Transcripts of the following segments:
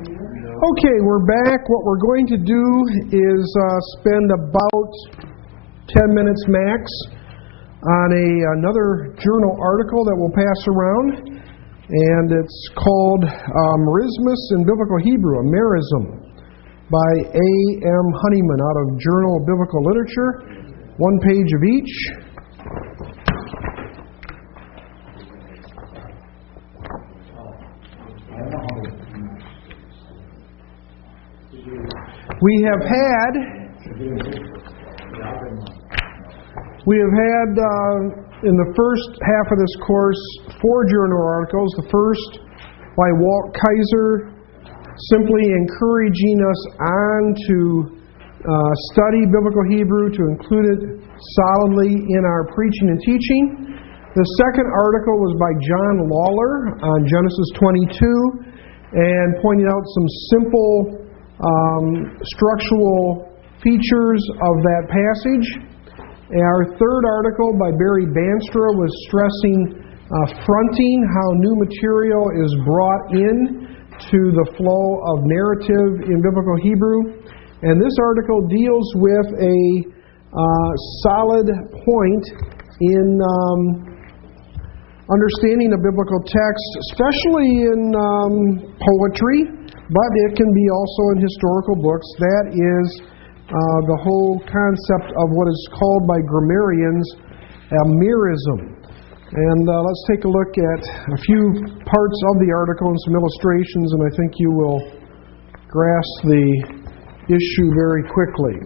Okay, we're back. What we're going to do is spend about 10 minutes max on another journal article that we'll pass around, and it's called Merismus in Biblical Hebrew, a merism, by A.M. Honeyman out of Journal of Biblical Literature, one page of each. We have had in the first half of this course 4 journal articles. The first by Walt Kaiser, simply encouraging us on to study Biblical Hebrew, to include it solidly in our preaching and teaching. The second article was by John Lawler on Genesis 22 and pointing out some simple structural features of that passage. And our third article by Barry Banstra was stressing fronting, how new material is brought in to the flow of narrative in Biblical Hebrew. And this article deals with a solid point in understanding a biblical text, especially in poetry, but it can be also in historical books. That is the whole concept of what is called by grammarians a merism. And let's take a look at a few parts of the article and some illustrations, and I think you will grasp the issue very quickly.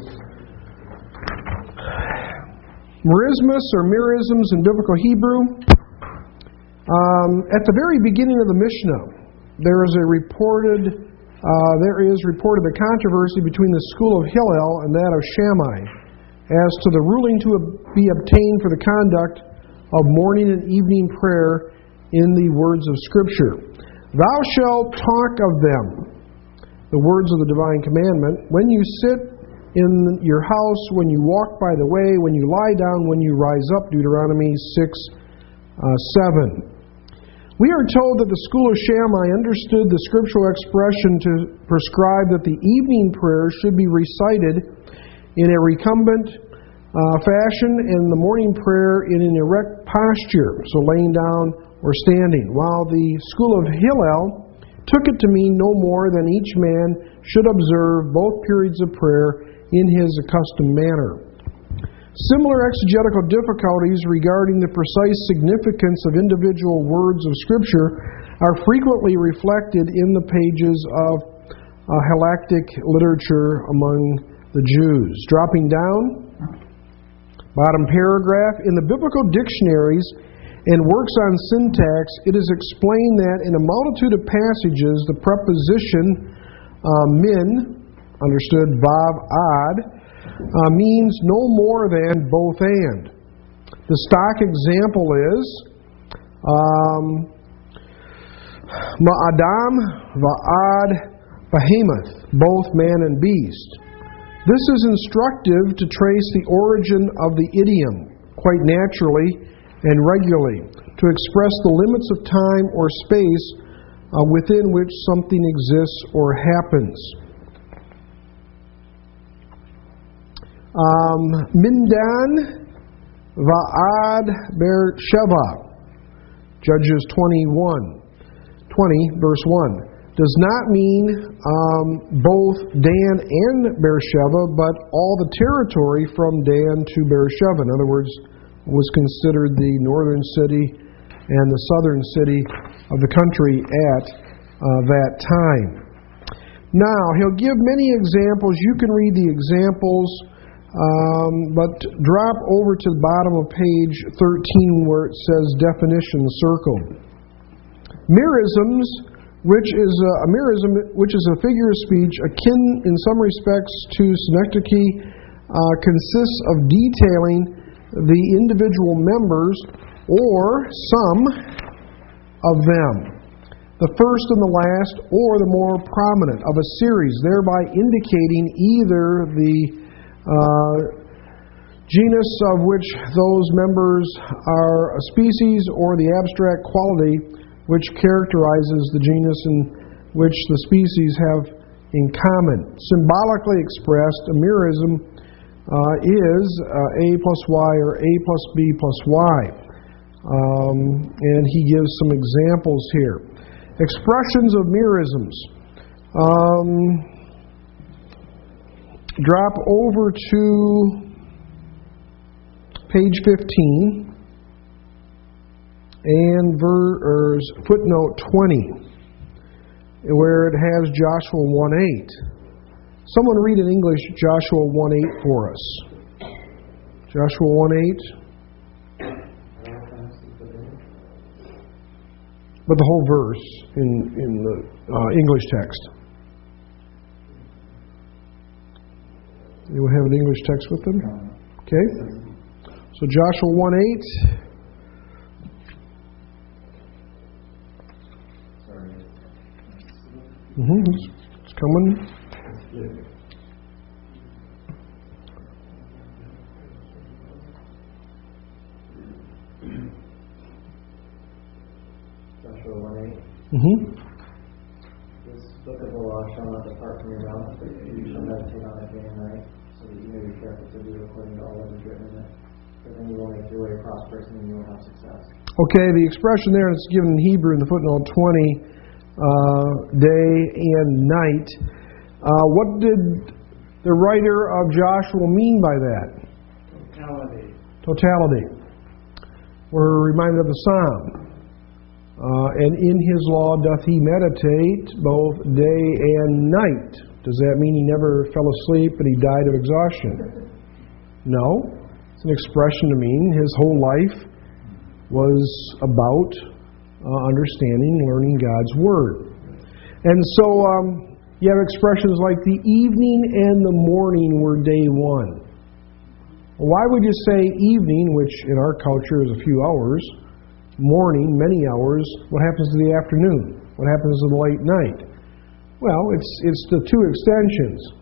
Merismus or merisms in Biblical Hebrew. At the very beginning of the Mishnah, there is reported a controversy between the school of Hillel and that of Shammai as to the ruling to be obtained for the conduct of morning and evening prayer in the words of Scripture. Thou shalt talk of them, the words of the divine commandment, when you sit in your house, when you walk by the way, when you lie down, when you rise up, Deuteronomy 6:7. We are told that the school of Shammai understood the scriptural expression to prescribe that the evening prayer should be recited in a recumbent fashion and the morning prayer in an erect posture, so laying down or standing, while the school of Hillel took it to mean no more than each man should observe both periods of prayer in his accustomed manner. Similar exegetical difficulties regarding the precise significance of individual words of Scripture are frequently reflected in the pages of Halakhic literature among the Jews. Dropping down, bottom paragraph, in the biblical dictionaries and works on syntax, it is explained that in a multitude of passages, the preposition min, understood vav ad, means no more than both and. The stock example is ma'adam va'ad behemoth, both man and beast. This is instructive to trace the origin of the idiom, quite naturally and regularly, to express the limits of time or space within which something exists or happens. Mindan va'ad Beersheva, Judges 20 verse 1, does not mean both Dan and Beersheba, but all the territory from Dan to Beersheba. In other words, was considered the northern city and the southern city of the country at that time. Now, he'll give many examples. You can read the examples. But drop over to the bottom of page 13 where it says definition circled. Merisms, which is a merism, which is a figure of speech akin in some respects to synecdoche, consists of detailing the individual members or some of them, the first and the last, or the more prominent of a series, thereby indicating either the genus of which those members are a species or the abstract quality which characterizes the genus in which the species have in common. Symbolically expressed, a merism is A plus Y or A plus B plus Y. And he gives some examples here. Expressions of merisms. Drop over to page 15 and footnote 20, where it has Joshua 1:8. Someone read in English Joshua 1:8 for us. Joshua 1:8. But the whole verse in the English text. Anyone have an English text with them? Okay. So Joshua 1:8. It's coming. Joshua 1:8. This book of the law shall not depart from your mouth, but you shall meditate on it day and night, so that you may be careful to do according to all that is written in it. For then you will make your way prosperous and you will have success. Okay, the expression there is given in Hebrew in the footnote 20, day and night. What did the writer of Joshua mean by that? Totality. We're reminded of the Psalm. And in his law doth he meditate both day and night. Does that mean he never fell asleep and he died of exhaustion? No. It's an expression to mean his whole life was about understanding, learning God's Word. And so you have expressions like the evening and the morning were day one. Why would you say evening, which in our culture is a few hours, morning, many hours? What happens to the afternoon? What happens to the late night? Well, it's the two extensions.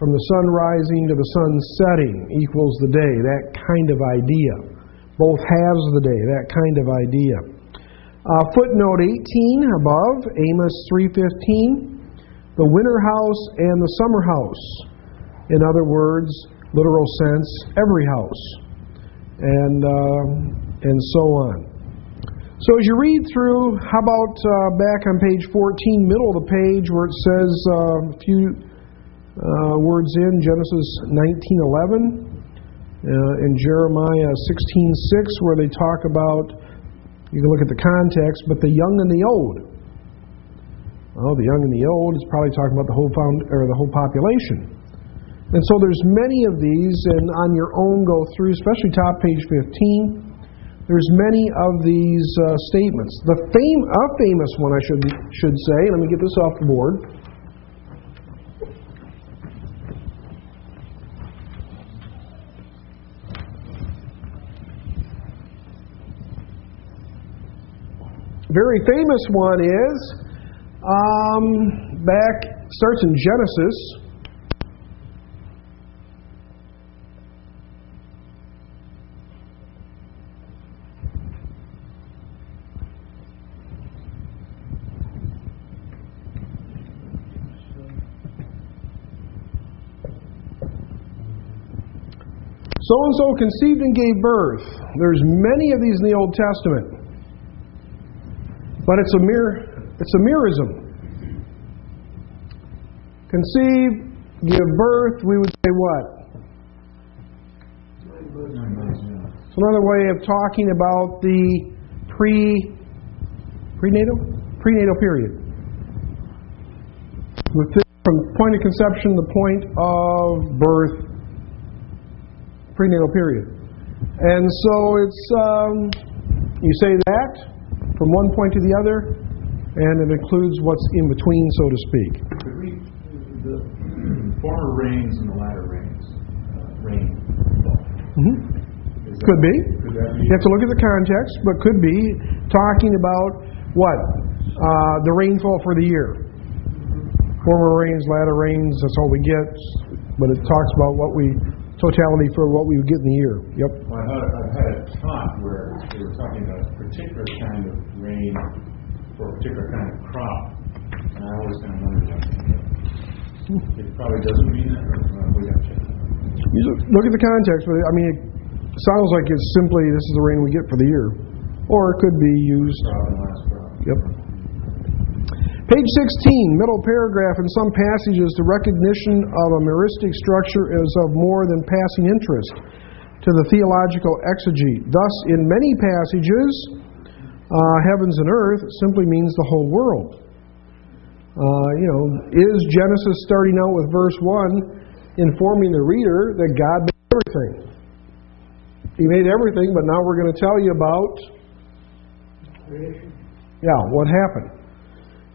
From the sun rising to the sun setting equals the day, that kind of idea. Both halves of the day, that kind of idea. Footnote 18 above, Amos 3:15, the winter house and the summer house. In other words, literal sense, every house, and so on. So as you read through, how about back on page 14, middle of the page, where it says a few words in Genesis 19:11, in Jeremiah 16:6, where they talk about, you can look at the context, but the young and the old. Well, the young and the old is probably talking about the whole population. And so there's many of these, and on your own go through, especially top page 15. There's many of these statements. A famous one, I should say. Let me get this off the board. Very famous one is starts in Genesis. So-and-so conceived and gave birth. There's many of these in the Old Testament. But it's a merism. Conceive, give birth, we would say what? It's another way of talking about the prenatal period. From point of conception to the point of birth, prenatal period. And so it's, you say that from one point to the other, and it includes what's in between, so to speak. The former rains and the latter rains, rain. Could be. You have to look at the context, but could be talking about what? The rainfall for the year. Former rains, latter rains, that's all we get, but it talks about totality for what we would get in the year. Yep. Well, I've had a talk where they were talking about a particular kind of rain for a particular kind of crop, And I always kind of wondered that. It probably doesn't mean that, or we got to check that out. You look at the context, but I mean, it sounds like it's simply this is the rain we get for the year. Or it could be used. Crop and last crop. Yep. Page 16, middle paragraph. In some passages, the recognition of a meristic structure is of more than passing interest to the theological exegete. Thus, in many passages, heavens and earth simply means the whole world. Is Genesis starting out with verse 1 informing the reader that God made everything? He made everything, but now we're going to tell you about what happened.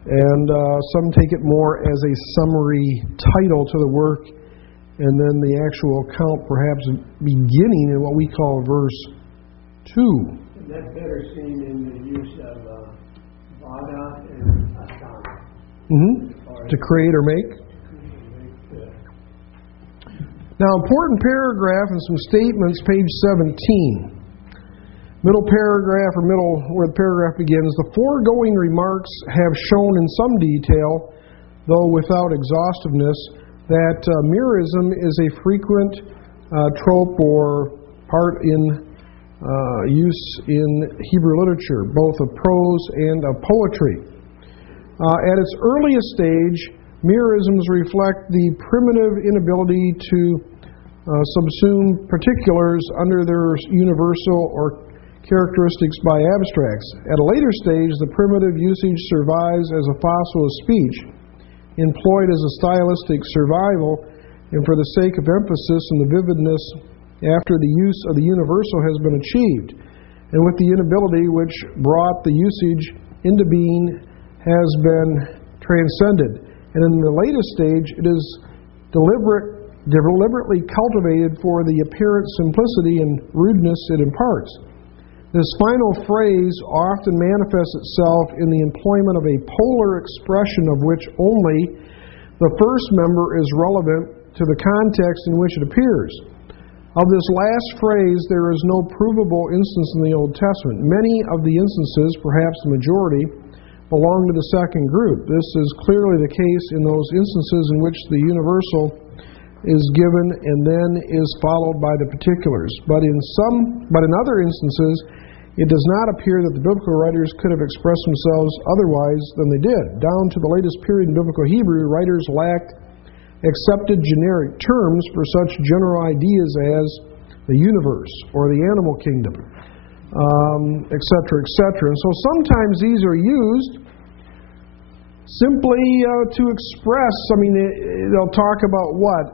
And some take it more as a summary title to the work, and then the actual account perhaps beginning in what we call verse 2. And that's better seen in the use of vada and asana. To create or make. Now, important paragraph and some statements, page 17. Middle paragraph, or middle where the paragraph begins. The foregoing remarks have shown in some detail, though without exhaustiveness, that merism is a frequent trope or part in use in Hebrew literature, both of prose and of poetry. At its earliest stage, merisms reflect the primitive inability to subsume particulars under their universal or characteristics by abstracts. At a later stage, the primitive usage survives as a fossil of speech, employed as a stylistic survival, and for the sake of emphasis and the vividness after the use of the universal has been achieved, and with the inability which brought the usage into being has been transcended. And in the latest stage, it is deliberately cultivated for the apparent simplicity and rudeness it imparts. This final phrase often manifests itself in the employment of a polar expression of which only the first member is relevant to the context in which it appears. Of this last phrase, there is no provable instance in the Old Testament. Many of the instances, perhaps the majority, belong to the second group. This is clearly the case in those instances in which the universal is given and then is followed by the particulars. But in other instances, it does not appear that the biblical writers could have expressed themselves otherwise than they did. Down to the latest period in biblical Hebrew, writers lacked accepted generic terms for such general ideas as the universe or the animal kingdom, etc., etc. And so sometimes these are used simply to express, they'll talk about what?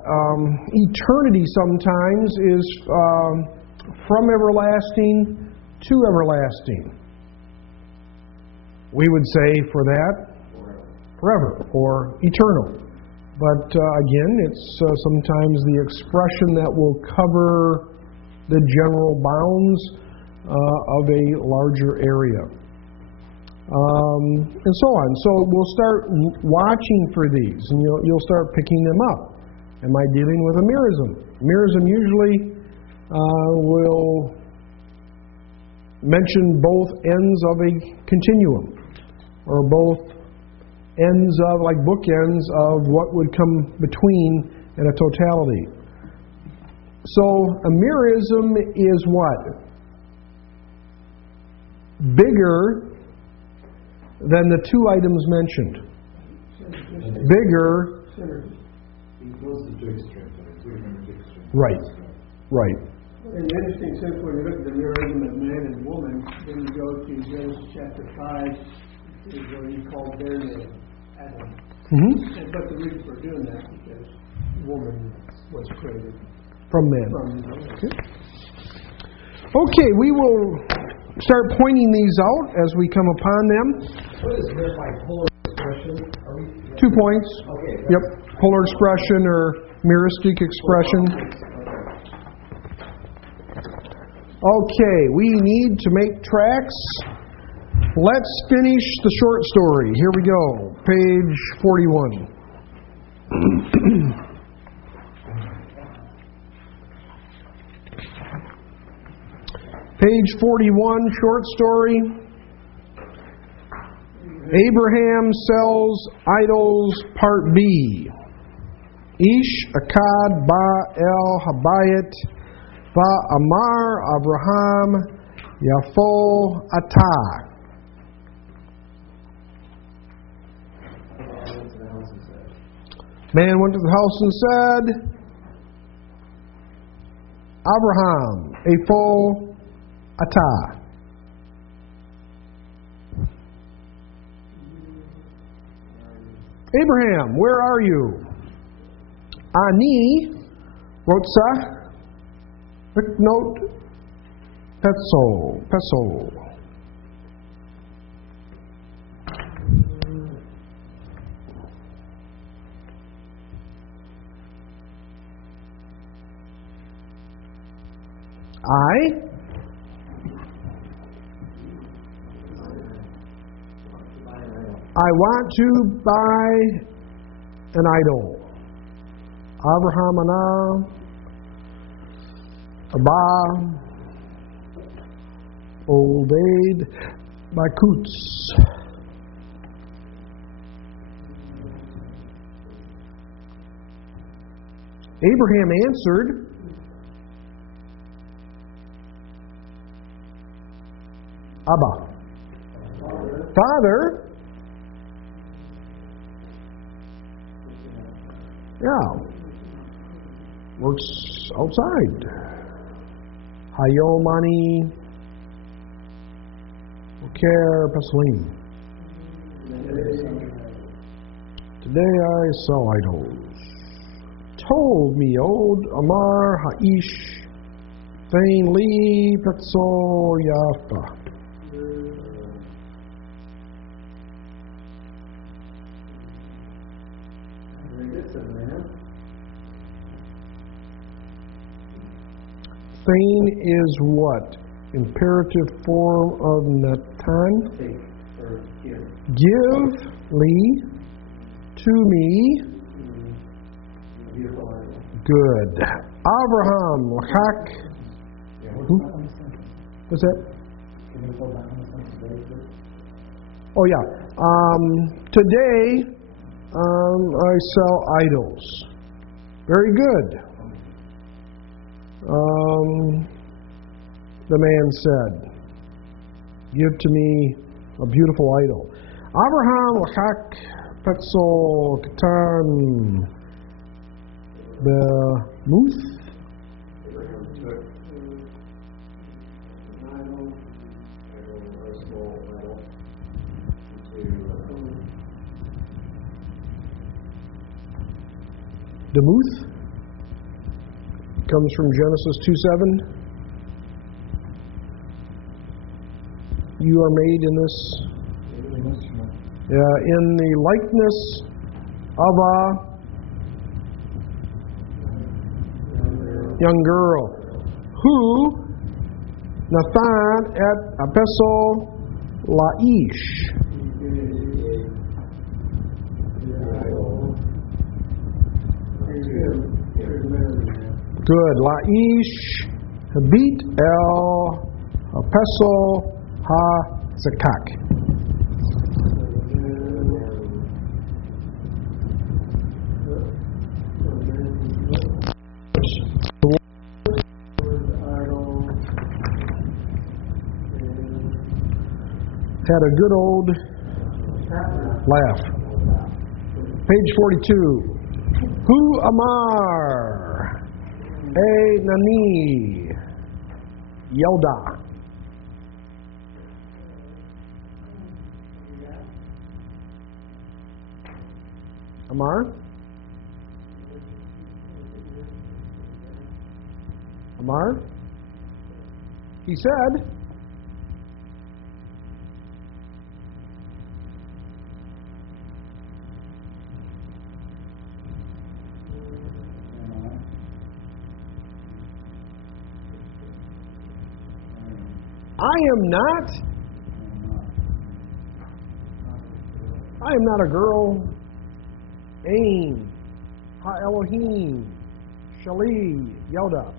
Eternity sometimes is from everlasting to everlasting. We would say for that, forever, or eternal. But again, it's sometimes the expression that will cover the general bounds of a larger area. And so on. So we'll start watching for these, and you'll start picking them up. Am I dealing with a merism? Merism usually will mention both ends of a continuum, or both ends of, like bookends of what would come between in a totality. So a merism is what? Bigger than the two items mentioned. Bigger. Right. Right. In the interesting sense, when you look at the merism of man and woman, then you go to Genesis chapter 5, is where he called their name Adam. Mm-hmm. But the reason for doing that is because woman was created from man. Okay. Okay, we will start pointing these out as we come upon them. What is meant by polar expression? 2 points. Okay. Yep. Polar expression or meristic expression. Okay, we need to make tracks. Let's finish the short story. Here we go. Page 41. Page 41, short story. Abraham sells idols, part B. Ish Akkad Ba El Habayit Va Amar Abraham Yafo Atah. Man went to the house and said, Abraham, Afo Atah. Abraham, where are you? Ani Rotsa Riknot Petzol. I want to buy an idol. Abraham Ana Abba Old Bakutz. Abraham answered, Abba, Father. Yeah, works outside. Hayomani Oker Pasalim. Today I sell idols. Told me old Amar Haish Fain Li Petzo Yafa. Fain is what? Imperative form of Natan? Take or give. Give li to me. Beautiful idol. Good. Abraham, Lachak. What's that? Can you pull back on the sentence today? Oh, yeah. Today, I sell idols. Very good. The man said, give to me a beautiful idol. Abraham Lachak Petzol Katan the Muth. Abraham took an idol, a small idol, The Muth comes from Genesis 2:7. You are made in this, in the likeness of a young girl, who Nathan et Apeso Laish. Good. Laish Habit El Apeso Ha Zakak. Had a good old laugh. Page 42. Hu Amar E Nani Yelda. Amar? Amar? He said, I am not a girl. Ain, Ha Elohim, Shali, Yoda.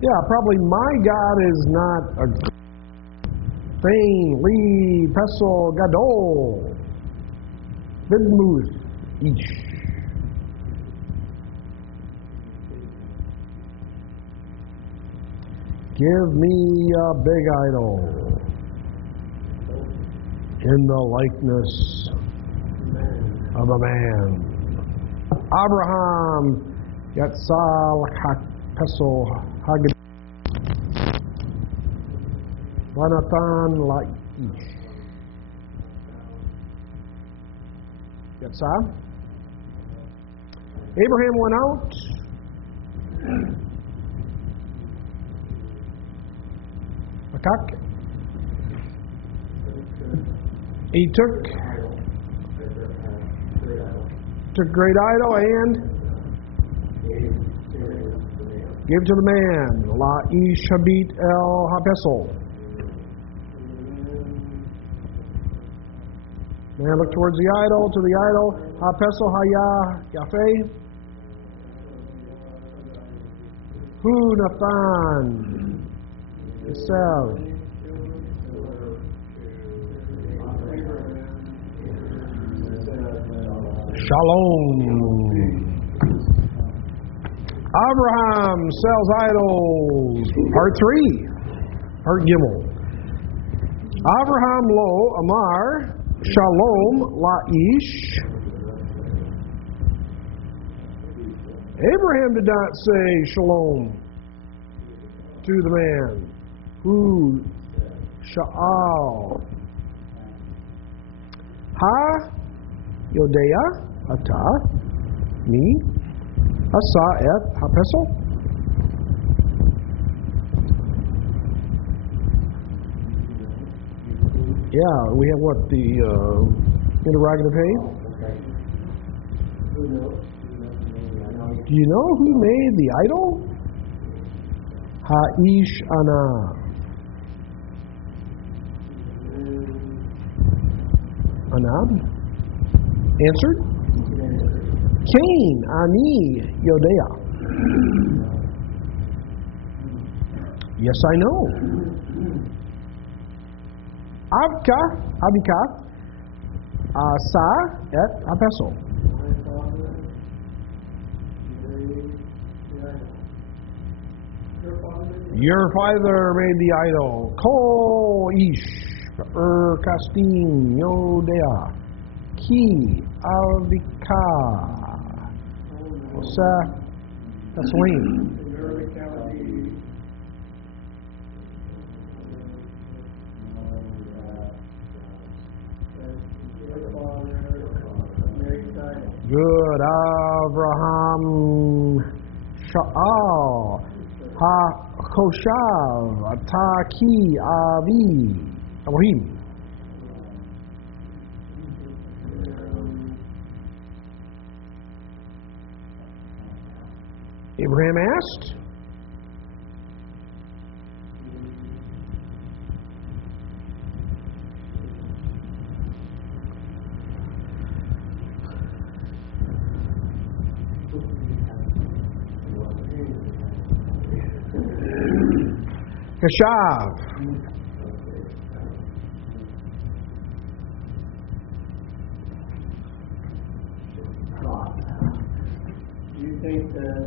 Yeah, probably my God is not a Fain, Li, Pesel, Gadol, Bidmuth, Ish. Give me a big idol in the likeness of a man. Abraham, Yatzal, Pesel, Hagad, Vanatan, Laish. Yatzal. Abraham went out. Akak. He took great idol and gave to the man. La ish habit el hapesel. Man looked towards the idol, to the idol. Hapesel haya yafe. Hu Nathan. Yisel. Shalom. Abraham sells idols. Part 3. Part Gimel. Abraham lo amar shalom laish. Abraham did not say shalom to the man. Who sha'al. Ha Yodea ata mi asa et hapesel. Yeah, we have what, the interrogative hey? Do you know who made the idol? Ha'ish ana. Anab answered, Cain ani Yodea. Yes, I know. Abika, Asa et Hapesel. Your father made the idol. Ko ish kastim Yodea. Ki Avika. Osa Taswim. Good. Avraham Sha'al Ha-Koshav Ataki Avi Elohim. Abraham asked, Kashav. Do you think that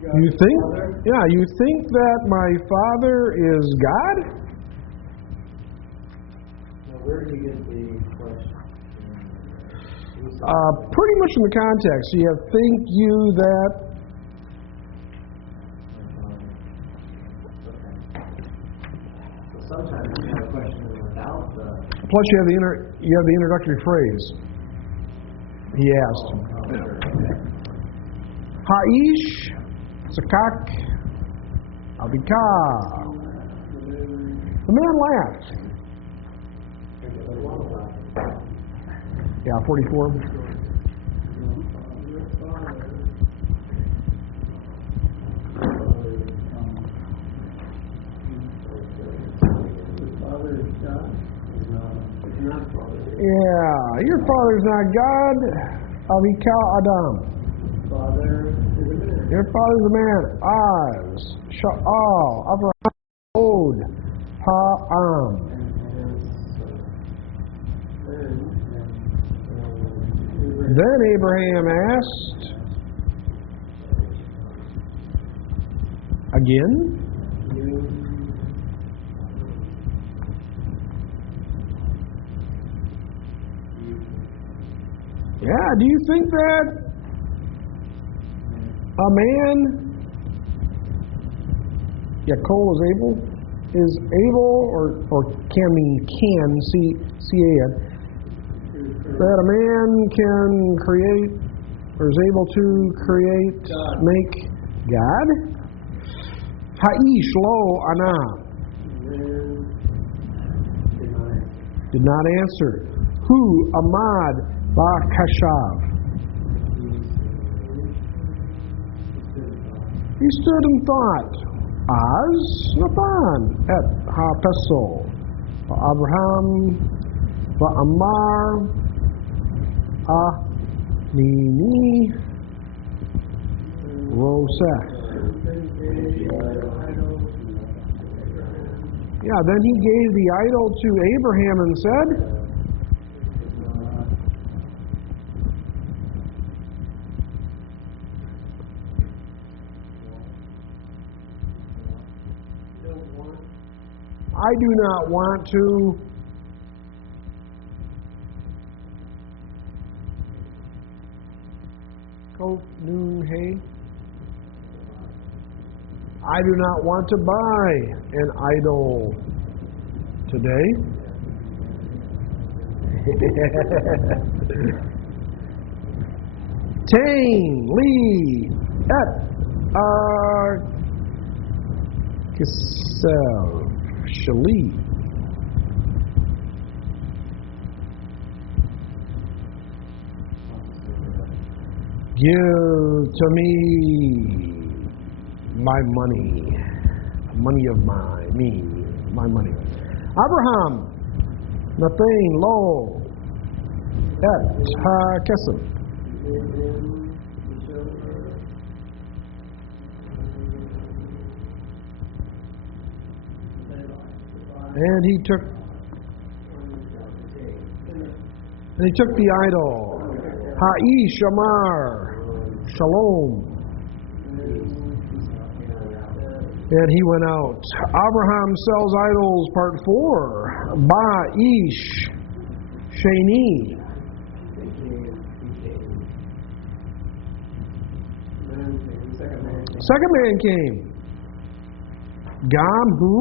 God You is think? Father? Yeah, you think that my father is God? Now, where do you get the question? Pretty much in the context. You have think you that. Sometimes you have a question without the. Plus, you have the introductory phrase. He asked. Ha'ish, Sakak, Abika. The man laughed. Yeah, 44. Yeah, your father's not God. Avika Adam. father is a man. Your father's a man. Az, Sha'al, Abraham, Od, Ha'am. Then Abraham asked, again? Yeah, do you think that a man, Yaakov is able, or can mean can, C-A-N, that a man can create, or is able to create, make God? Ha'ish lo ana. Did not answer. Hu amad ba-kashav. He stood and thought. Az Nathan et ha-pesol. Abraham va-amar a-nini roseh. Yeah, then he gave the idol to Abraham and said, I do not want to I do not want to buy an idol today. Tain li et kisel shali. Give to me my money of my money. Abraham, Nathan lo et ha-kesem. And he took the idol. Ha'ish Amar Shalom. And he went out. Abraham sells idols, part 4. Ba'ish Sheni. Second man came. Gam who?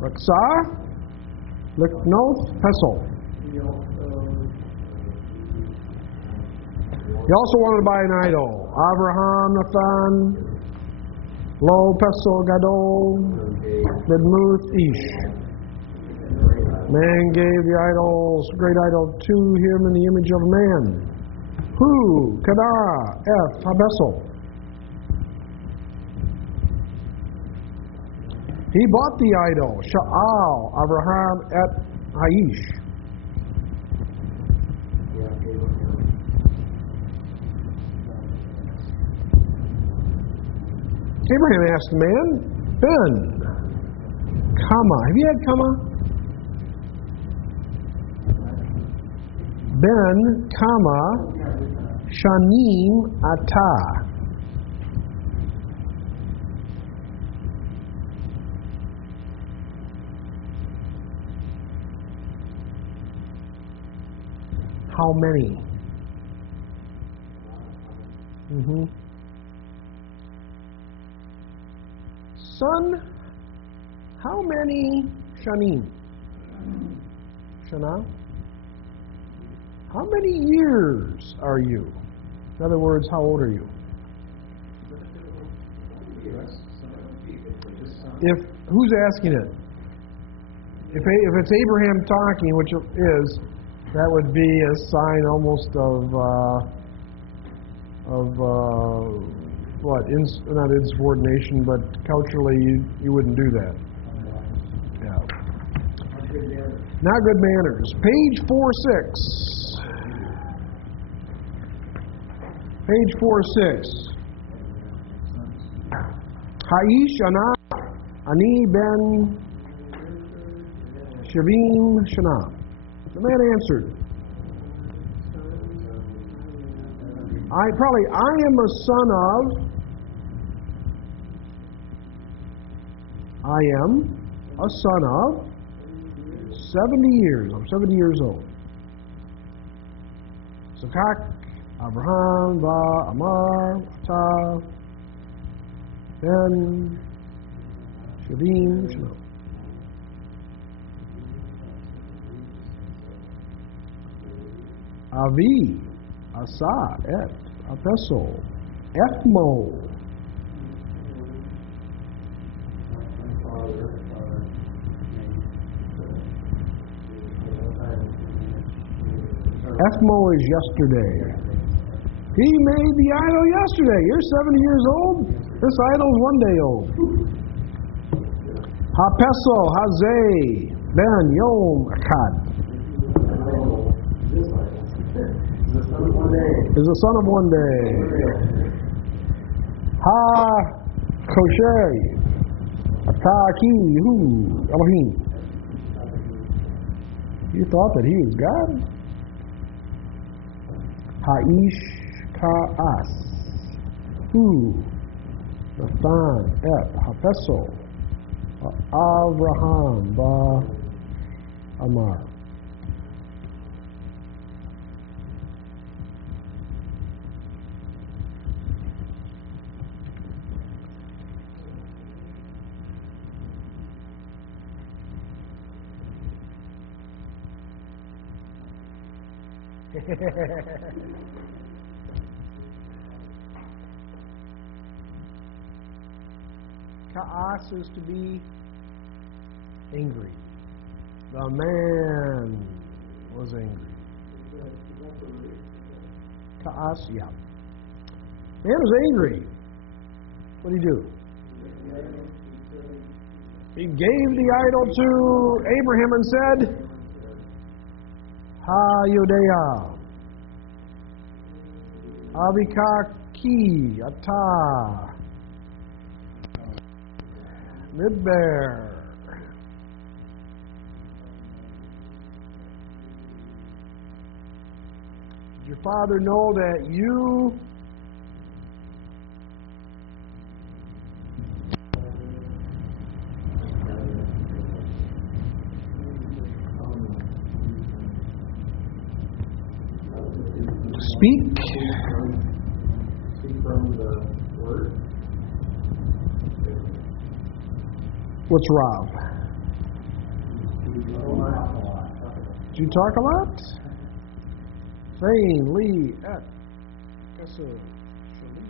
Raksa Liknoth Pesel. He also wanted to buy an idol. Abraham, Nathan, Lo Pesel Gadol, Bedmuth Ish. Man gave the idols, great idol, to him in the image of man. Hu, Kadar, F, Habesel. He bought the idol, Sha'al, Abraham et Haish. Abraham asked the man, Ben, Kama. Have you had Kama? Ben, Kama, Shanim, Ata. How many? Son, how many Shanim? Shana? How many years are you? In other words, how old are you? Who's asking it? If it's Abraham talking, which it is, that would be a sign almost of what? Not insubordination, but culturally you wouldn't do that. Yeah. Not good manners. Page 4-6. Page 406. Haish Ana Ani Ben Shavim Shana. The man answered, I am a son of, I am a son of 70 years. I'm 70 years old. Sakak, Abraham, Va, Amar, Ata, Ben, Shavim, Shana. Avi, Asa, Et, Apeso, Ethmo. Ethmo is yesterday. He made the idol yesterday. You're 70 years old? This idol's one day old. Hapeso, Hazeh, Ben, Yom, Akkad. Is the son of one day. Ha Kosher Ataki Hu Elohim. You thought that he was God? Haish Ka'as Hu Nathan Et Hapeso Avraham Ba Amar. Ka'as is to be angry. The man was angry. Ka'as, yeah. Man was angry. What did he do? He gave the idol to Abraham and said, Ha Yodea Avikaki Ata Midbar. Did your father know that you speak from the word? What's Rav? Did you talk a lot? Fain, Lee, Et, Kessa, Shali.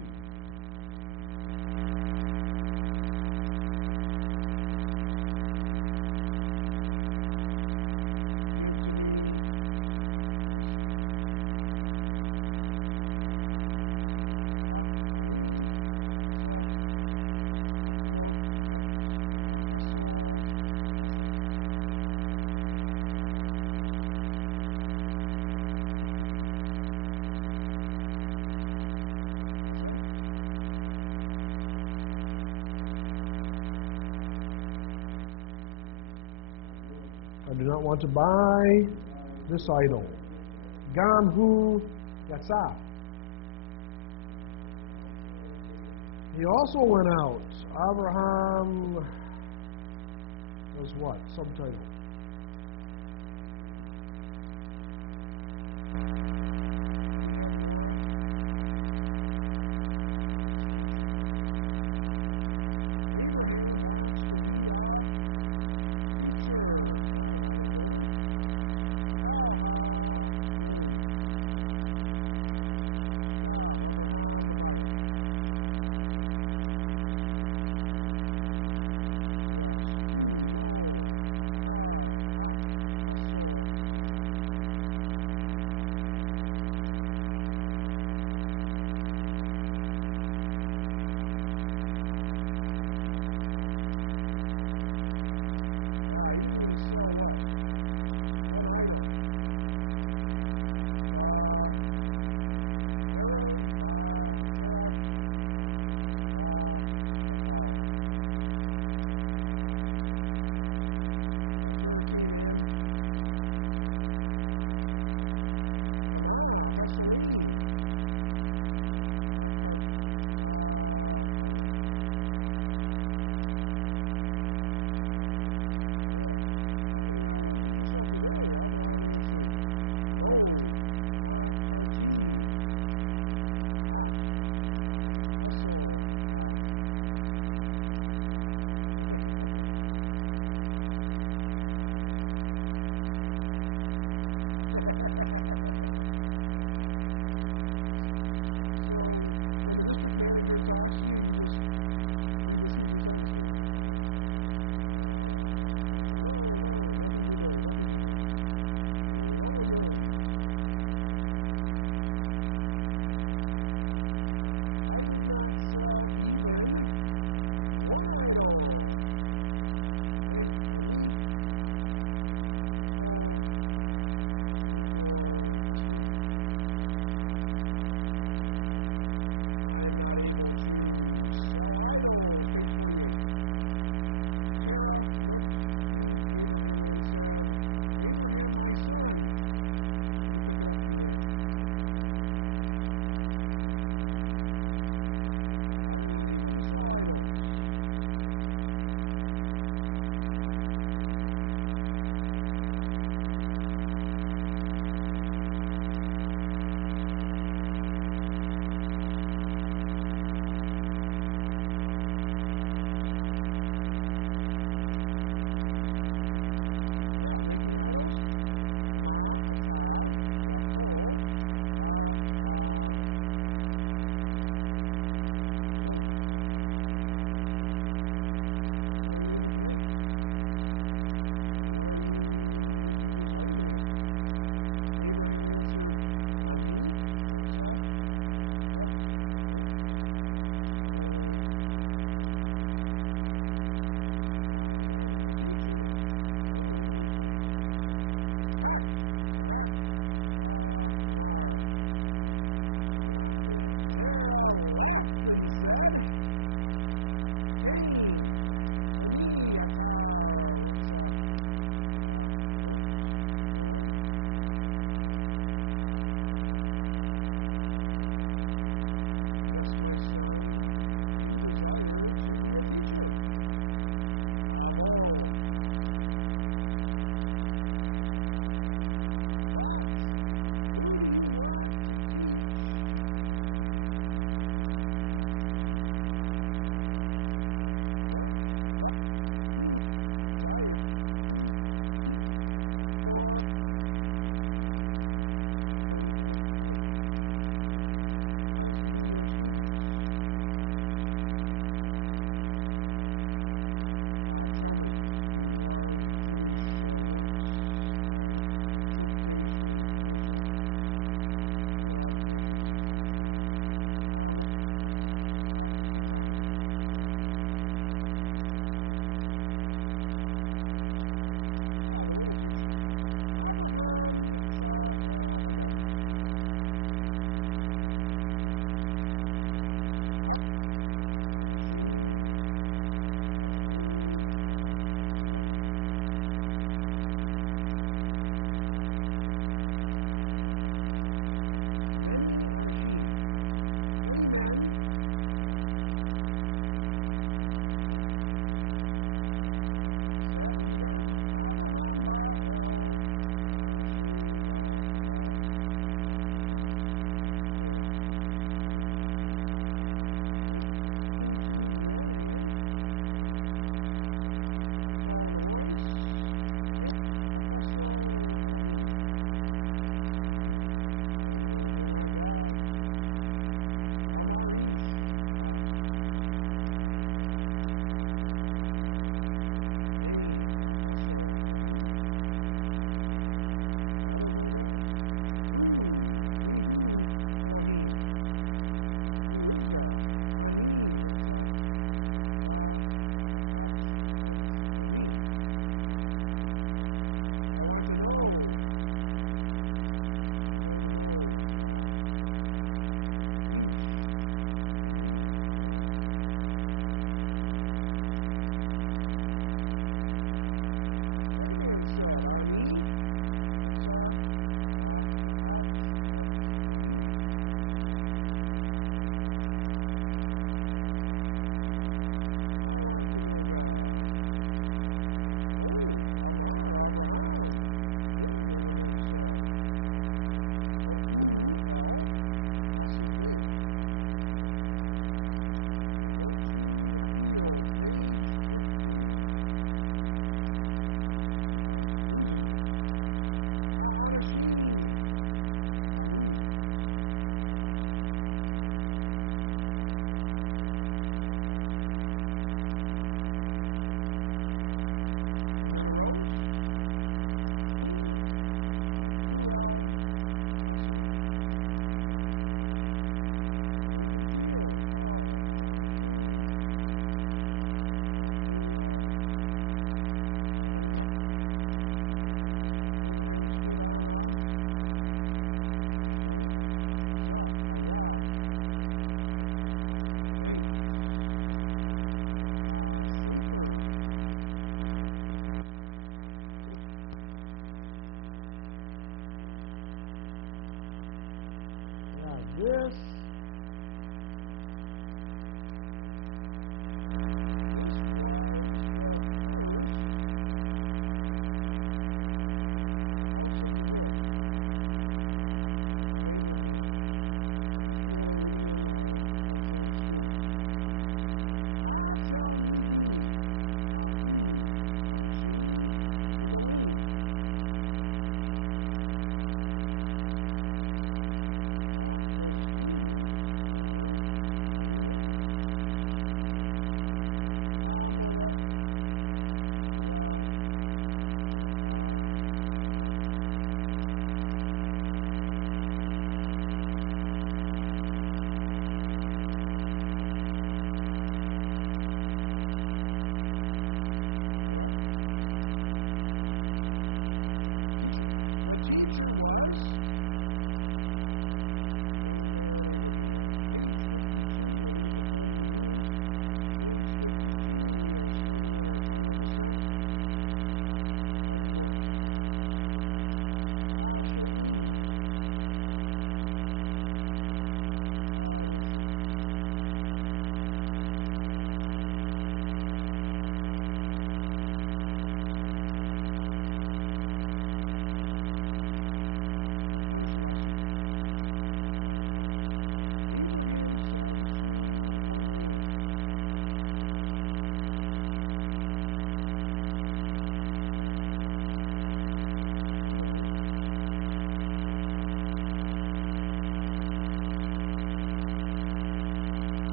I do not want to buy this idol. Gam hu yatzah. He also went out. Abraham was what? Subtitle.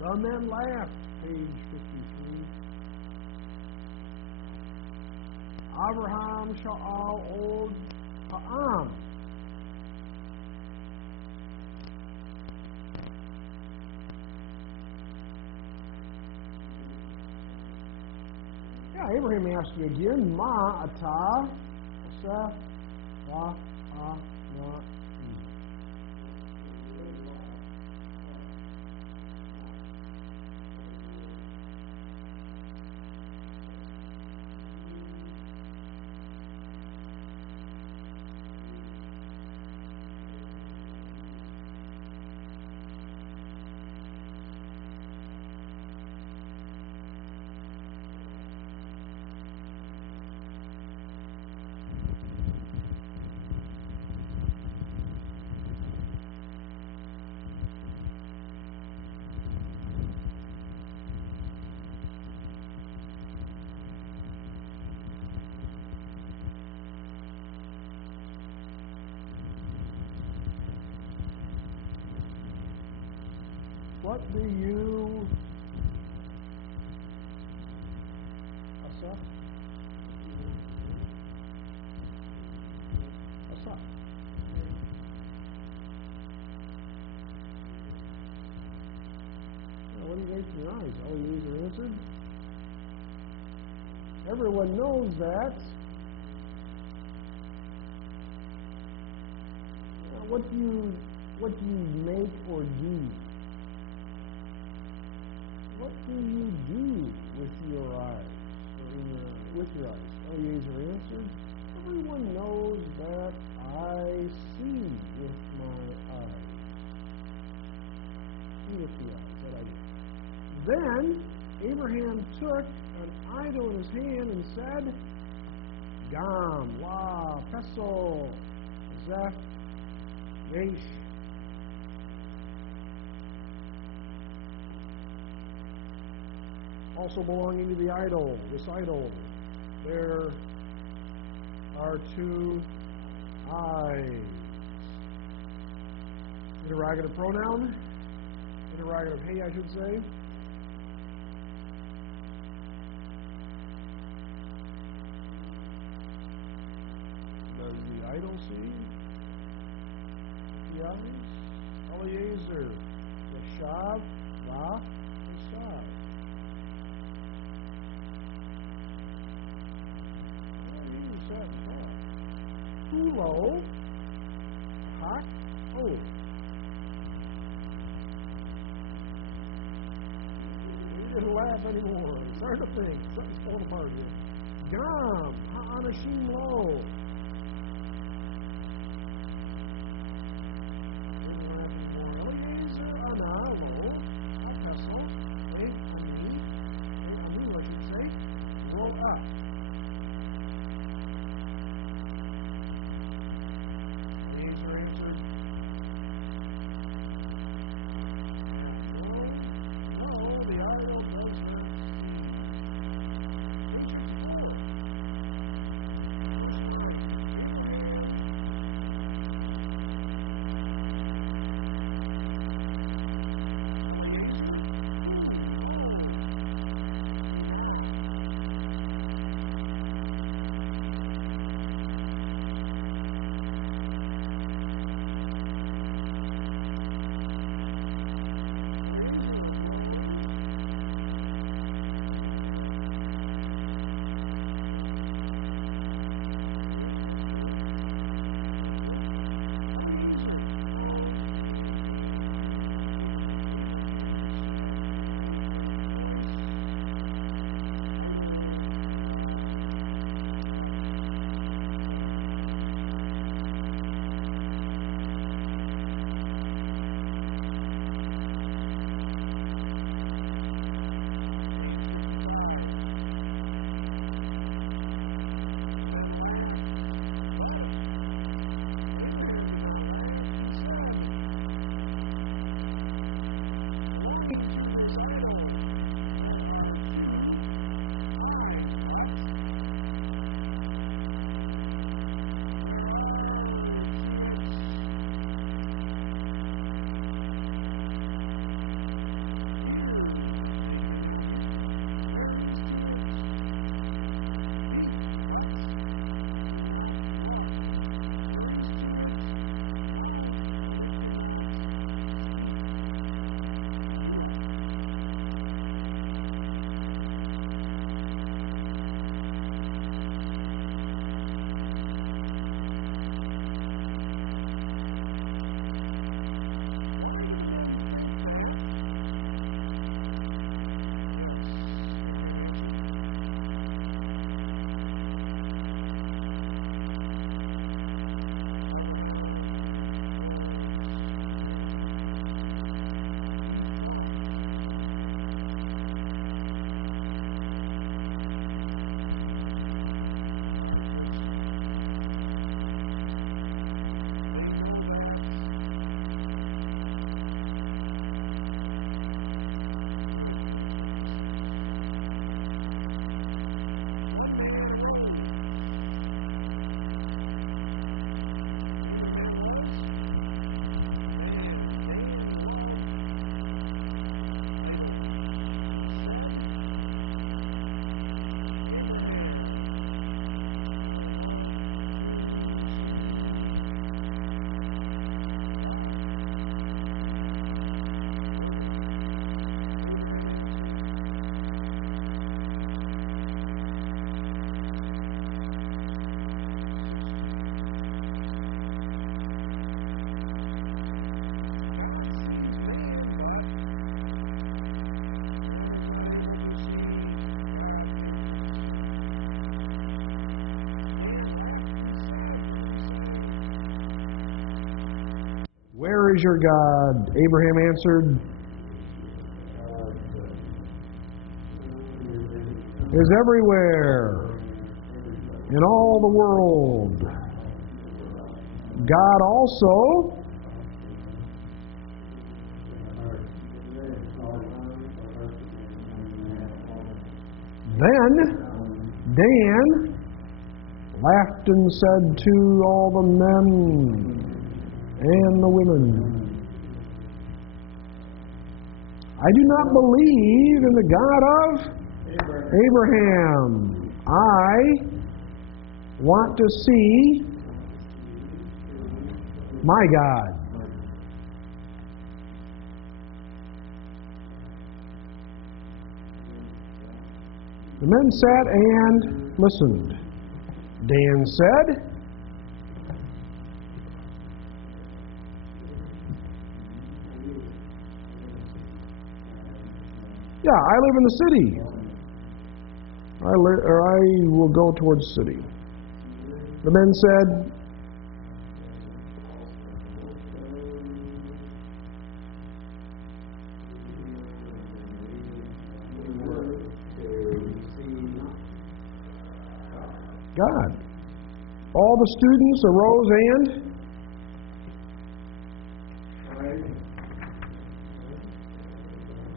The men laughed, page 53. Abraham Sha'al Od Ha'am. Yeah, Abraham asked you again, Ma Ata Asa Va Ha Na. What do you Asa? Asa. What do you make from your eyes? Eliezer answered. Everyone knows that. What do you make or do? What do you do with your eyes? With your eyes? Eliezer answered. Everyone knows that I see with my eyes. See with the eyes that I do. Then Abraham took an idol in his hand and said, Gam, La, Peso, Zeph, Yesh. Also belonging to the idol, this idol, there are two eyes. Interrogative pronoun, interrogative hey, I should say. Does the idol see the eyes? Eliezer, Yeshav, Va, Yeshav. Hulo, Hak, Oh. You didn't laugh anymore. It's hard to think. Something's falling apart here. Gam, Ha'anashim Lo. Didn't laugh anymore. Eliezer, Ana, Lo, Apeso, Anu, I should say, roll up. Eliezer answered, No, the idol does not see. Page 54. Where is your God? Abraham answered, is everywhere, in all the world. God also then Dan laughed and said to all the men and the women, I do not believe in the God of Abraham. I want to see my God. The men sat and listened. Dan said, yeah, I live in the city. I will go towards the city. The men said, God. All the students arose and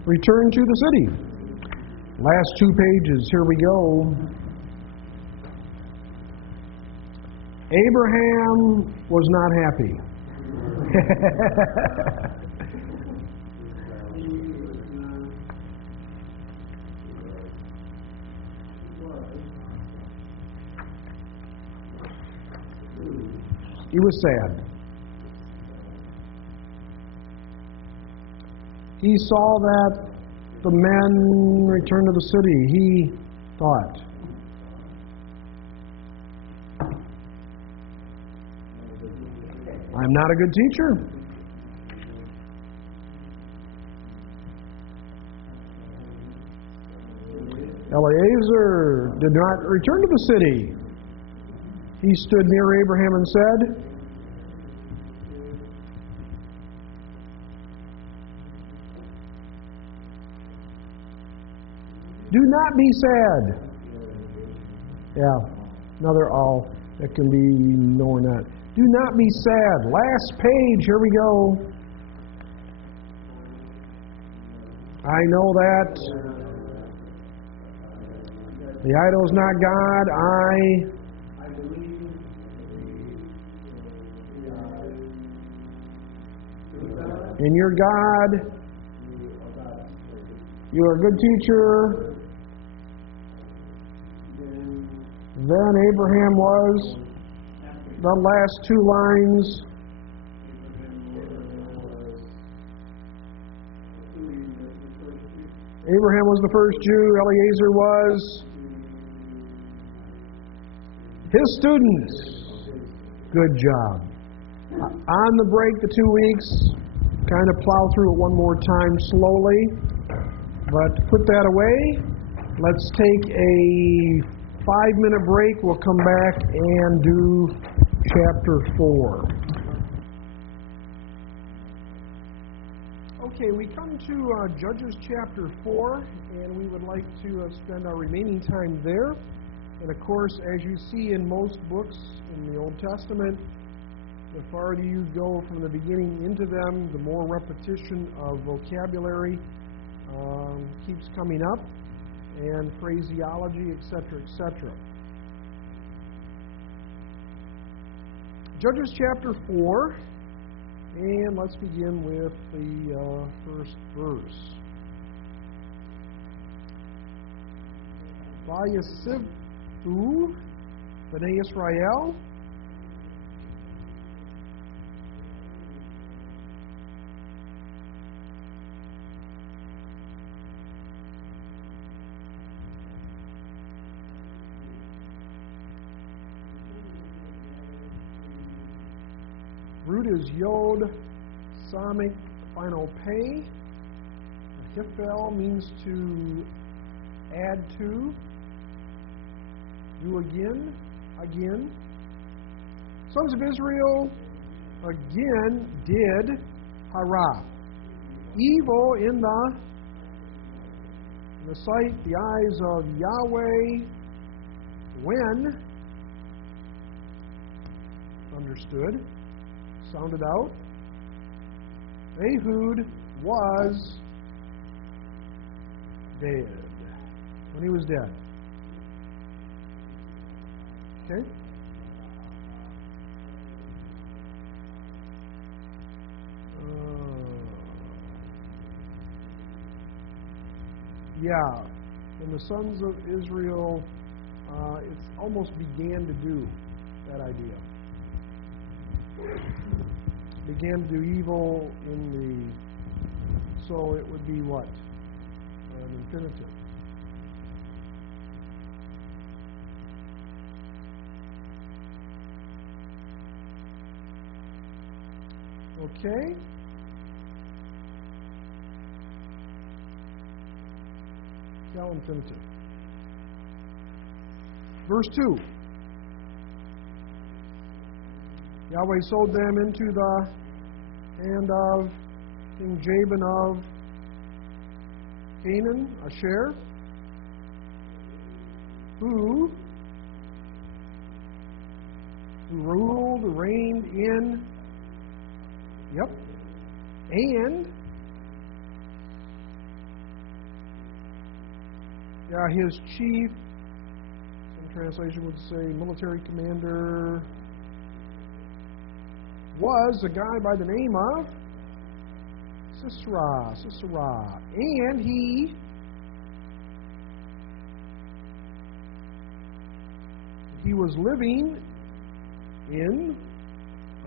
returned to the city. Last 2 pages, here we go. Abraham was not happy. He was sad. He saw that the men returned to the city. He thought, I'm not a good teacher. Eliezer did not return to the city. He stood near Abraham and said, do not be sad. Yeah, another all that can be no or not. Do not be sad. Last page, here we go. I know that the idol is not God. In your God, you are a good teacher. Then Abraham was, the last 2 lines, Abraham was the first Jew, Eliezer was his student. Good job. On the break, the 2 weeks, kind of plow through it one more time slowly, but put that away. Let's take a 5-minute break. We'll come back and do chapter 4. Okay, we come to Judges chapter 4, and we would like to spend our remaining time there. And of course, as you see in most books in the Old Testament, the farther you go from the beginning into them, the more repetition of vocabulary keeps coming up, and phraseology, etc., etc. Judges chapter 4, and let's begin with the first verse. Vayasivu b'nei Yisrael root is yod, samic, final pay. Hifel means to add to, do again, again. Sons of Israel again did hara. Evil in the sight, the eyes of Yahweh, when understood, sounded out. Ehud was dead. When he was dead. Okay? Yeah. And the sons of Israel, it almost began to do that idea. Began to do evil so it would be what? An infinitive. Okay? Cal infinitive. Verse 2. Yahweh sold them into the hand of King Jabin of Canaan, Asher, who ruled, reigned in, and his chief, some translation would say military commander, was a guy by the name of Sisera. And he was living in,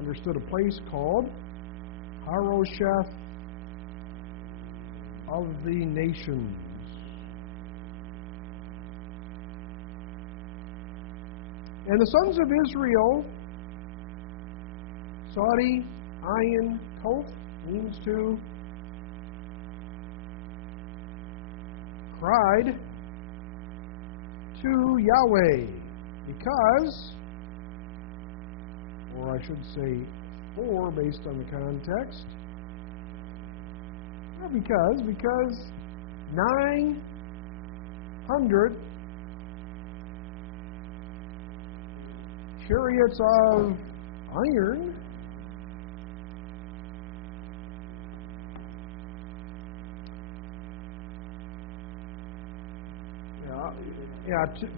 understood, a place called Harosheth of the nations. And the sons of Israel, Saudi, Ayin, Kof, means to cried to Yahweh because, or I should say for, based on the context, not because 900 chariots of iron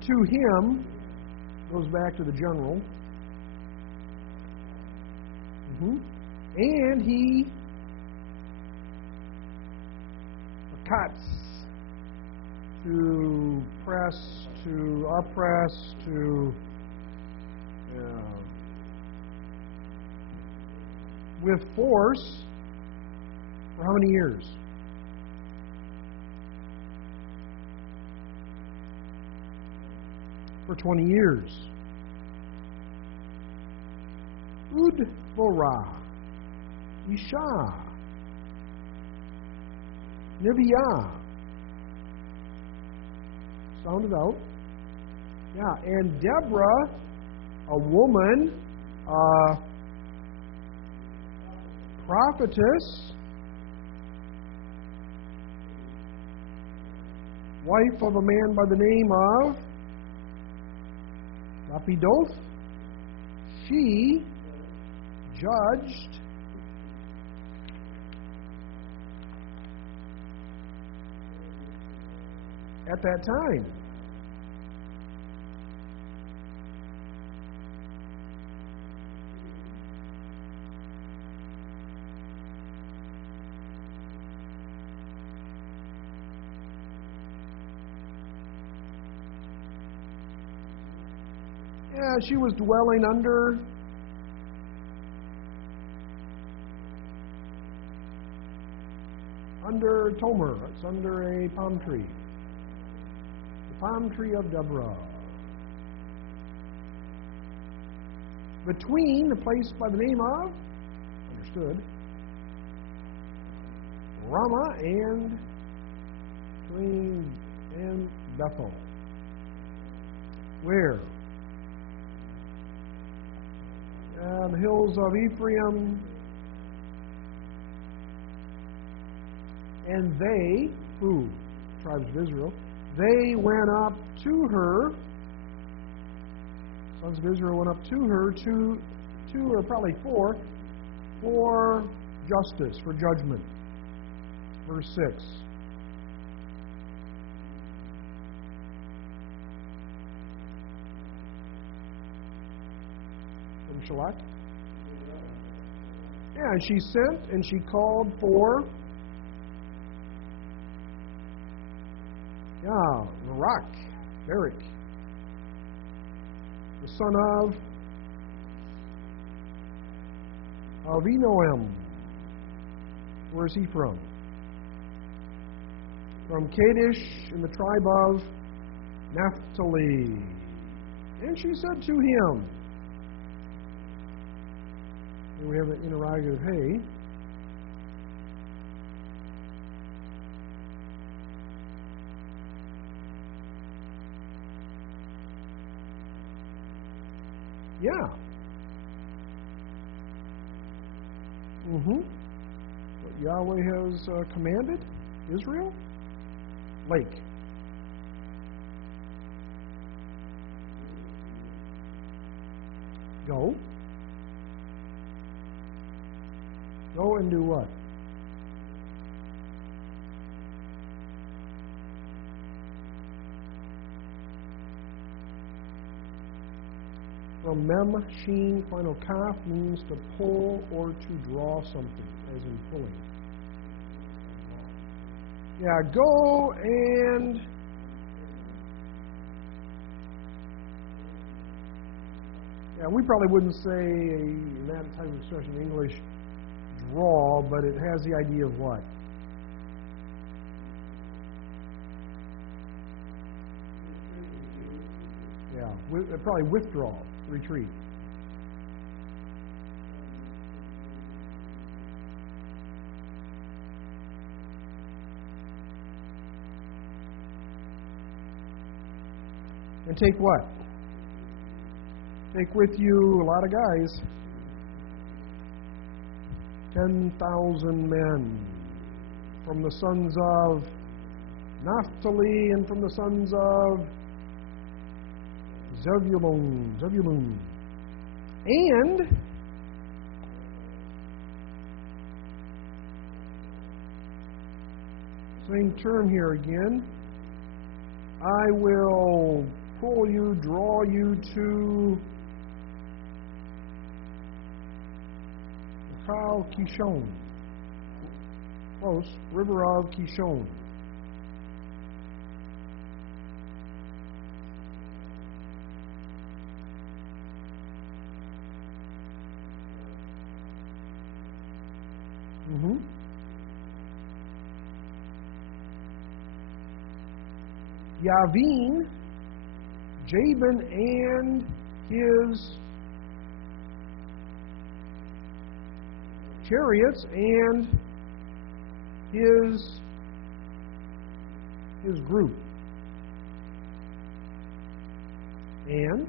to him goes back to the general. And he cuts to press, to oppress, to with force for how many years? For 20 years. Udborah, Isha, Nibiah. Sound it out. Yeah, and Deborah, a woman, prophetess, wife of a man by the name of Lapidoth, she judged at that time. Yeah, she was dwelling under Tomer. It's under a palm tree. The palm tree of Deborah. Between the place by the name of, understood, Ramah and Bethel. Where? The hills of Ephraim, And they, who? Tribes of Israel, they went up to her, sons of Israel went up to her, two or probably for justice, for judgment. Verse 6. From Shalak. Yeah, and she sent and she called for Barak, the son of Avinoam. Where is he from? From Kadesh in the tribe of Naphtali. And she said to him, here we have an interrogative, hey. Yeah. What Yahweh has commanded Israel? Lake. Go. Go and do what? From mem, sheen, final kaf means to pull or to draw something, as in pulling. Yeah, go and we probably wouldn't say in that type of expression in English, draw, but it has the idea of what? Yeah, probably withdraw, retreat. And take what? Take with you a lot of guys. 10,000 men from the sons of Naphtali and from the sons of Zebulun. And same term here again. I will pull you, draw you to Kishon. Close. River of Kishon. Yavin, Jabin and his chariots and his group. And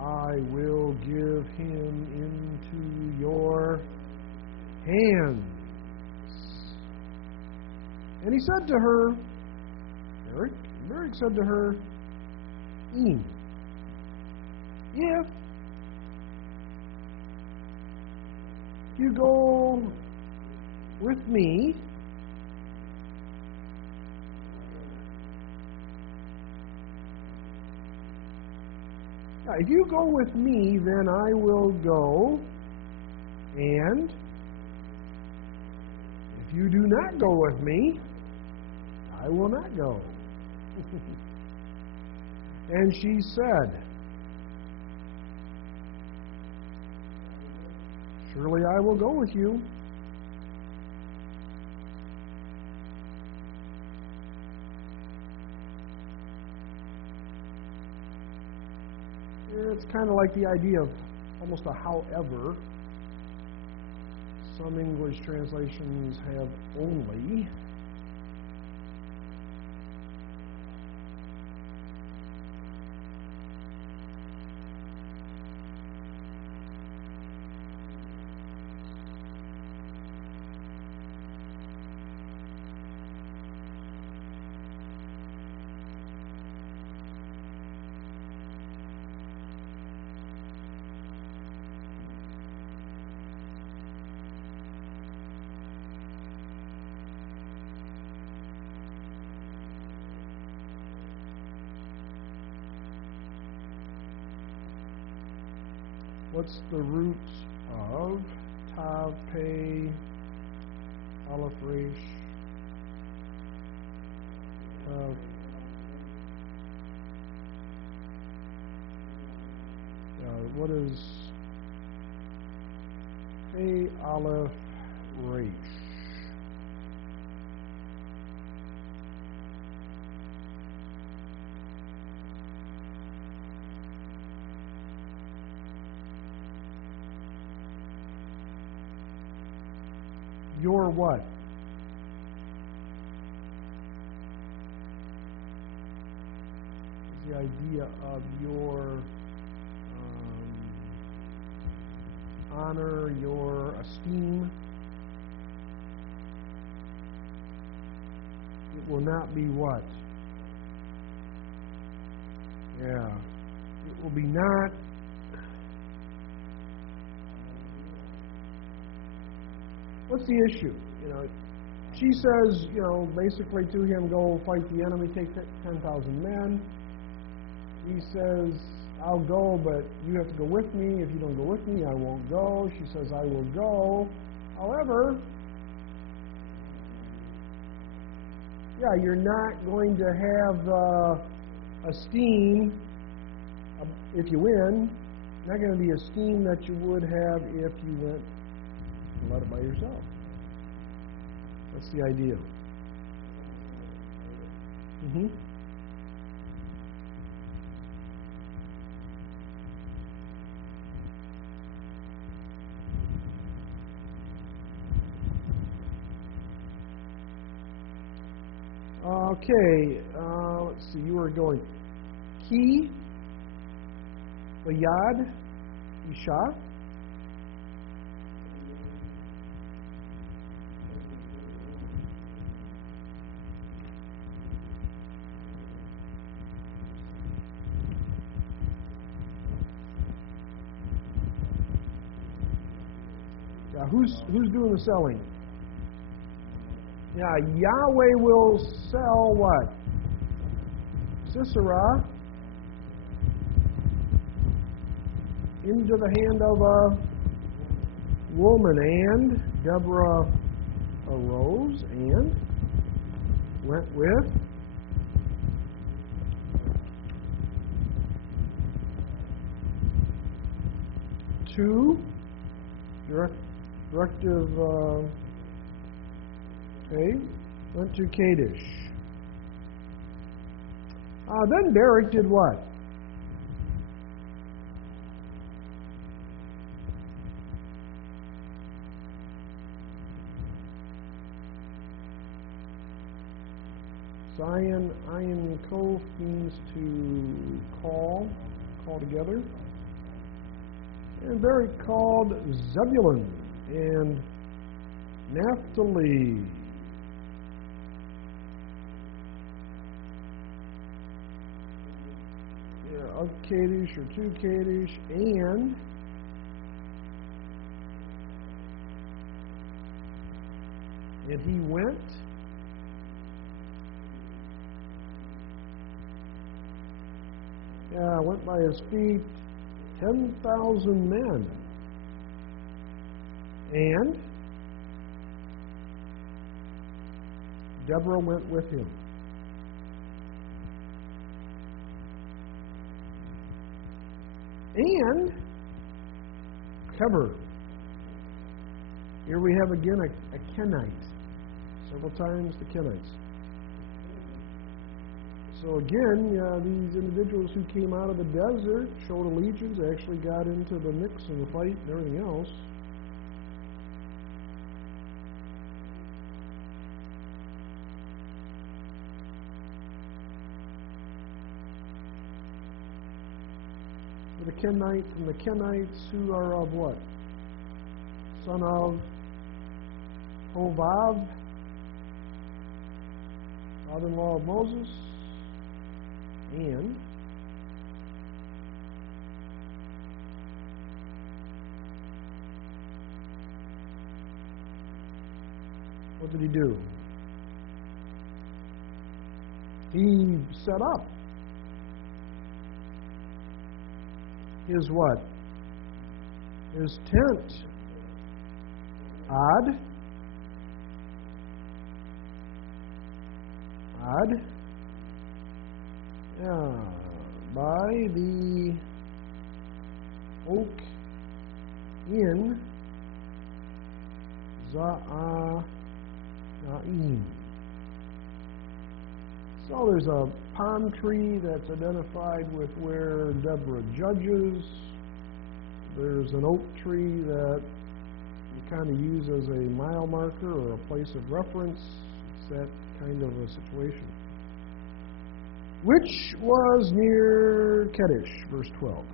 I will give him into your hands. And he said to her, Barak said to her, if you go with me, if you go with me, then I will go, and if you do not go with me, I will not go. And she said, surely I will go with you. It's kind of like the idea of almost a however. Some English translations have only. what's the root of Tav, Pei, Aleph, Resh, Tav? What is Pei, Aleph, Resh? Your what? Is the idea of your honor, your esteem. It will not be what? Yeah. It will be not. What's the issue? She says, basically to him, go fight the enemy, take 10,000 men. He says, I'll go, but you have to go with me. If you don't go with me, I won't go. She says, I will go. However, you're not going to have esteem if you win. Not going to be esteem that you would have if you went and led it by yourself. That's the idea. Mm-hmm. Okay, let's see, you were going Ki, Bayad, Isha. Yeah, who's doing the selling? Yeah, Yahweh will sell what? Sisera into the hand of a woman, and Deborah arose and went with two directive. Went to Kadesh. Then Barak did what? Zion, Ayin, Kof means to call together. And Barak called Zebulun and Naphtali. Of Kadesh or to Kadesh, and he went went by his feet 10,000 men, and Deborah went with him. And Heber. Here we have again a Kenite. Several times the Kenites. So again, these individuals who came out of the desert showed allegiance, actually got into the mix and the fight and everything else. The Kenite from the Kenites, who are of what? Son of Hobab, father-in-law of Moses, and what did he do? He set up his what? his tent. Odd. Yeah, by the oak in Za'anaim. So there's a palm tree that's identified with where Deborah judges. There's an oak tree that you kind of use as a mile marker or a place of reference. It's that kind of a situation. Which was near Kedesh, verse 12.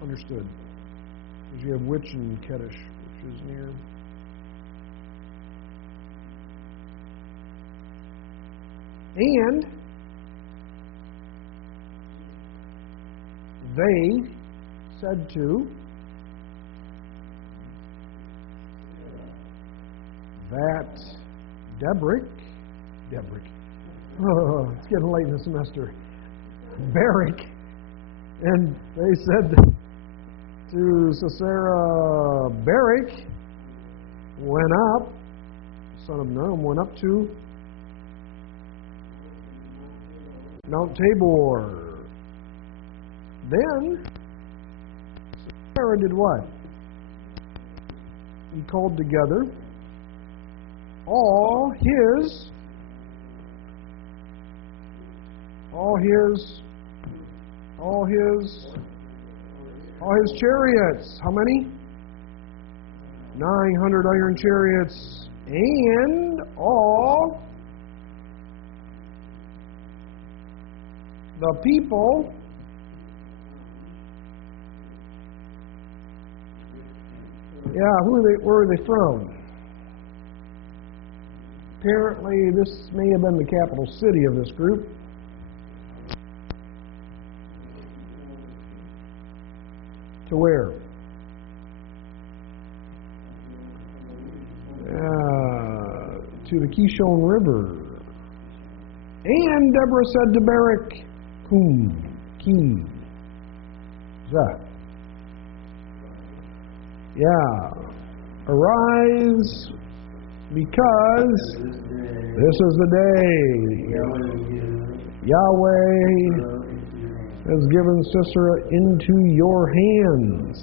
Understood. Because you have which in Kedesh, which is near. And they said to that Debrick, oh, it's getting late in the semester, Barak, and they said to Sisera, Barak went up, son of Nahum, went up to Mount Tabor. Then Sisera did what? He called together all his chariots. How many? 900 iron chariots, and all the people where are they from? Apparently, this may have been the capital city of this group. To where? To the Kishon River. And Deborah said to Barak, arise, because this is the day Yahweh has given Sisera into your hands.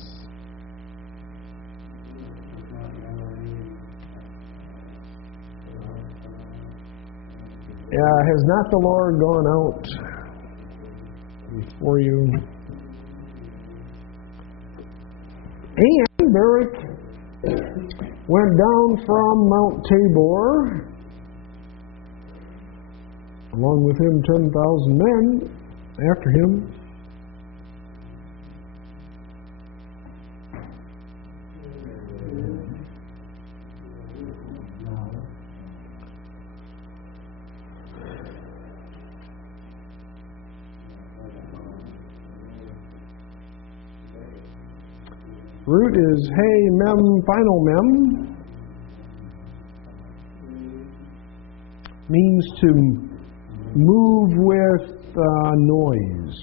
Has not the Lord gone out before you? And Barak went down from Mount Tabor, along with him 10,000 men after him. Root is hey, mem, final mem. Means to move with noise.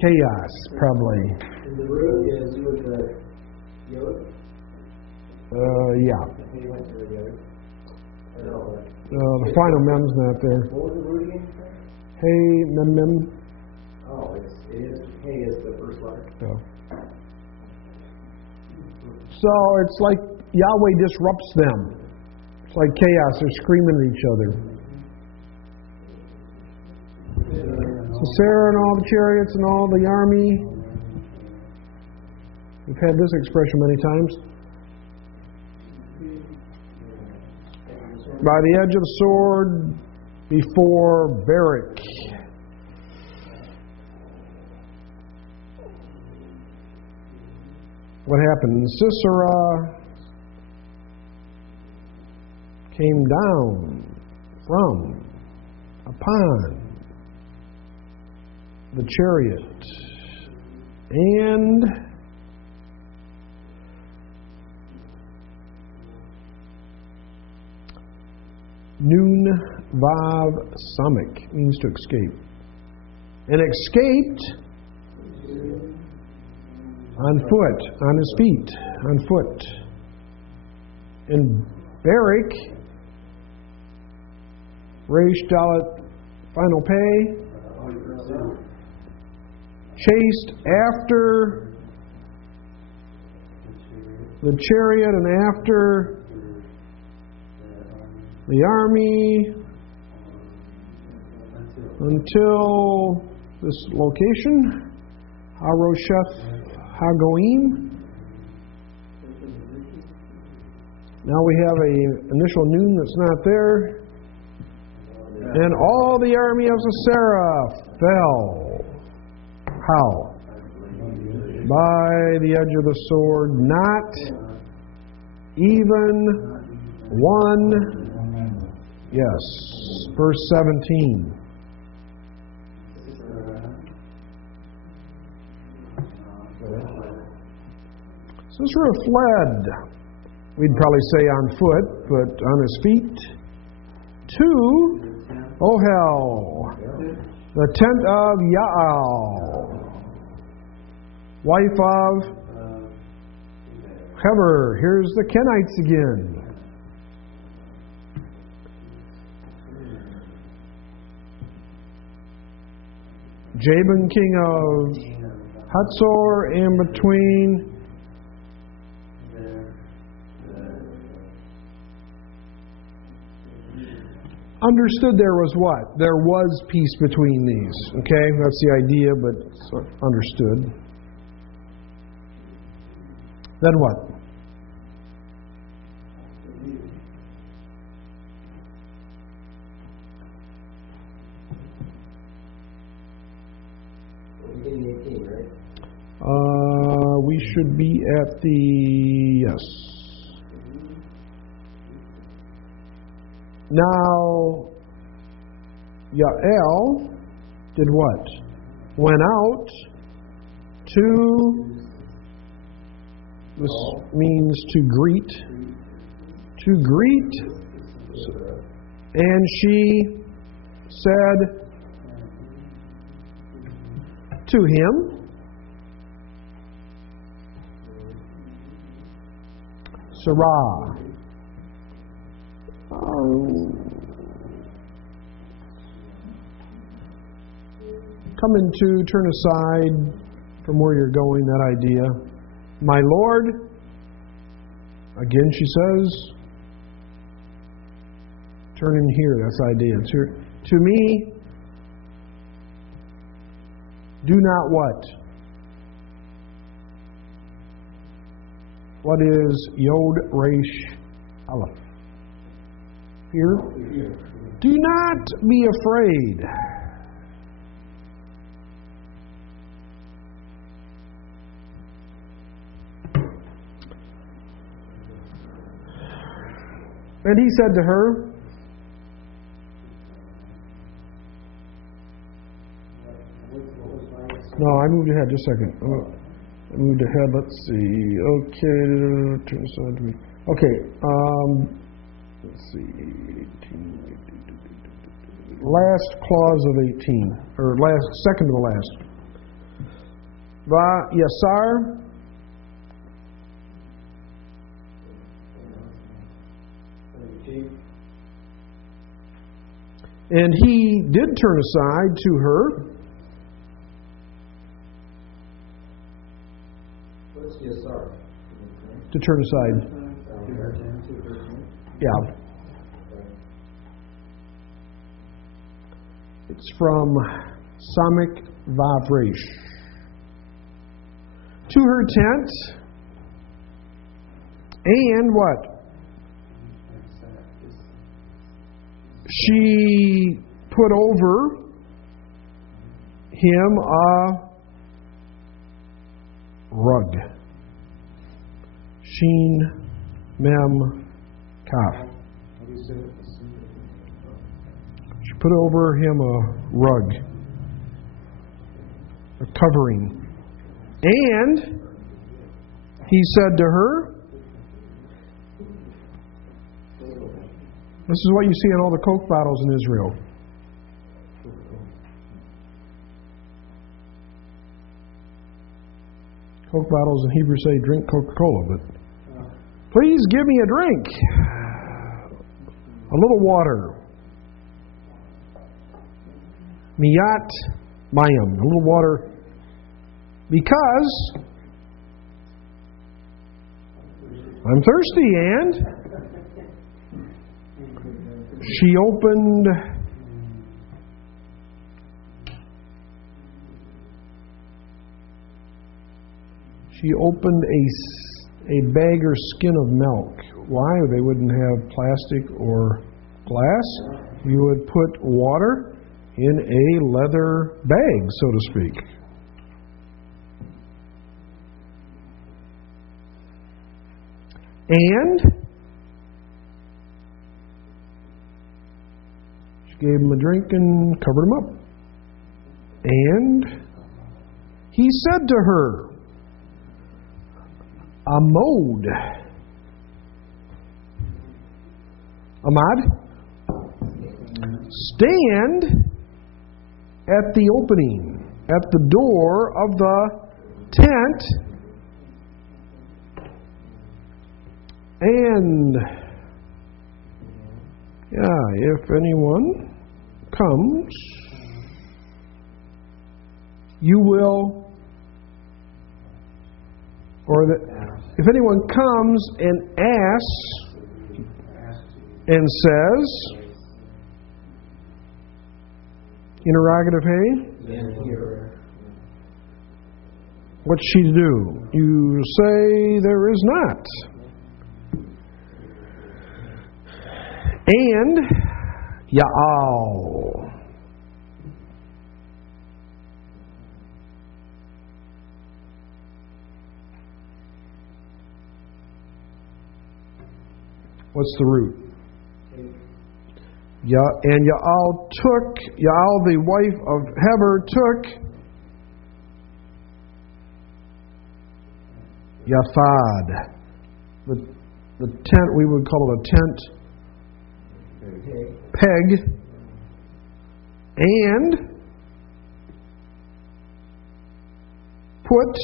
Chaos, probably. And the root is with the yod? Yeah. You went to the yod? No. The final mem's not there. What was the root again? Hey, mem. Oh, it is. Hey is the first letter. So it's like Yahweh disrupts them. It's like chaos. They're screaming at each other. So Sarah and all the chariots and all the army. We've had this expression many times. By the edge of the sword before Barak. What happened? Sisera came down from upon the chariot and Vav Samik means to escape. And escaped on foot, on his feet, on foot. And Barak, Reish Dalet, final pay, chased after the chariot and after the army until this location, Harosheth Hagoim. Now we have a initial noon that's not there. And all the army of Sisera fell. How? By the edge of the sword, not even one. Yes, verse 17. Sisera fled. We'd probably say on foot, but on his feet, to Ohel, the tent of Yaal, wife of Heber. Here's the Kenites again. Jabin, king of Hatzor, and between understood there was what? There was peace between these. Okay, that's the idea, but sort of understood. Then what? We should be at the, yes. Now, Yael did what? Went out to, this means to greet, and she said to him, Sarah, come into, turn aside from where you're going, that idea. My Lord, again she says, turn in here, that's the idea. To me, do not what? What is Yod Resh Aleph? Fear? Do not be afraid. And he said to her, no, I moved ahead just a second. I moved ahead, let's see. Okay, turn aside to me. Okay, let's see. 18. Last clause of 18, or second to the last. Va Yasar. And he did turn aside to her. What's Yasar? To turn aside. Yeah. It's from Samik Vavresh. To her tent. And what? She put over him a rug. Sheen, Mem, Kaf. She put over him a rug, a covering. And he said to her, This is what you see on all the Coke bottles in Israel. Coke bottles in Hebrew say drink Coca-Cola, but please give me a drink. A little water. Miyat mayim, a little water. Because I'm thirsty, and she opened a bag or skin of milk. Why? They wouldn't have plastic or glass. You would put water in a leather bag, so to speak. And she gave him a drink and covered him up. And he said to her, Amod. Ahmad, stand at the opening, at the door of the tent, and if anyone comes, you will, or if anyone comes and asks and says, interrogative, hey? What's she to do? You say there is not. And Ya'al. What's the root? And Ya'al, the wife of Heber, took Yaphad. The tent, we would call it a tent peg, and put,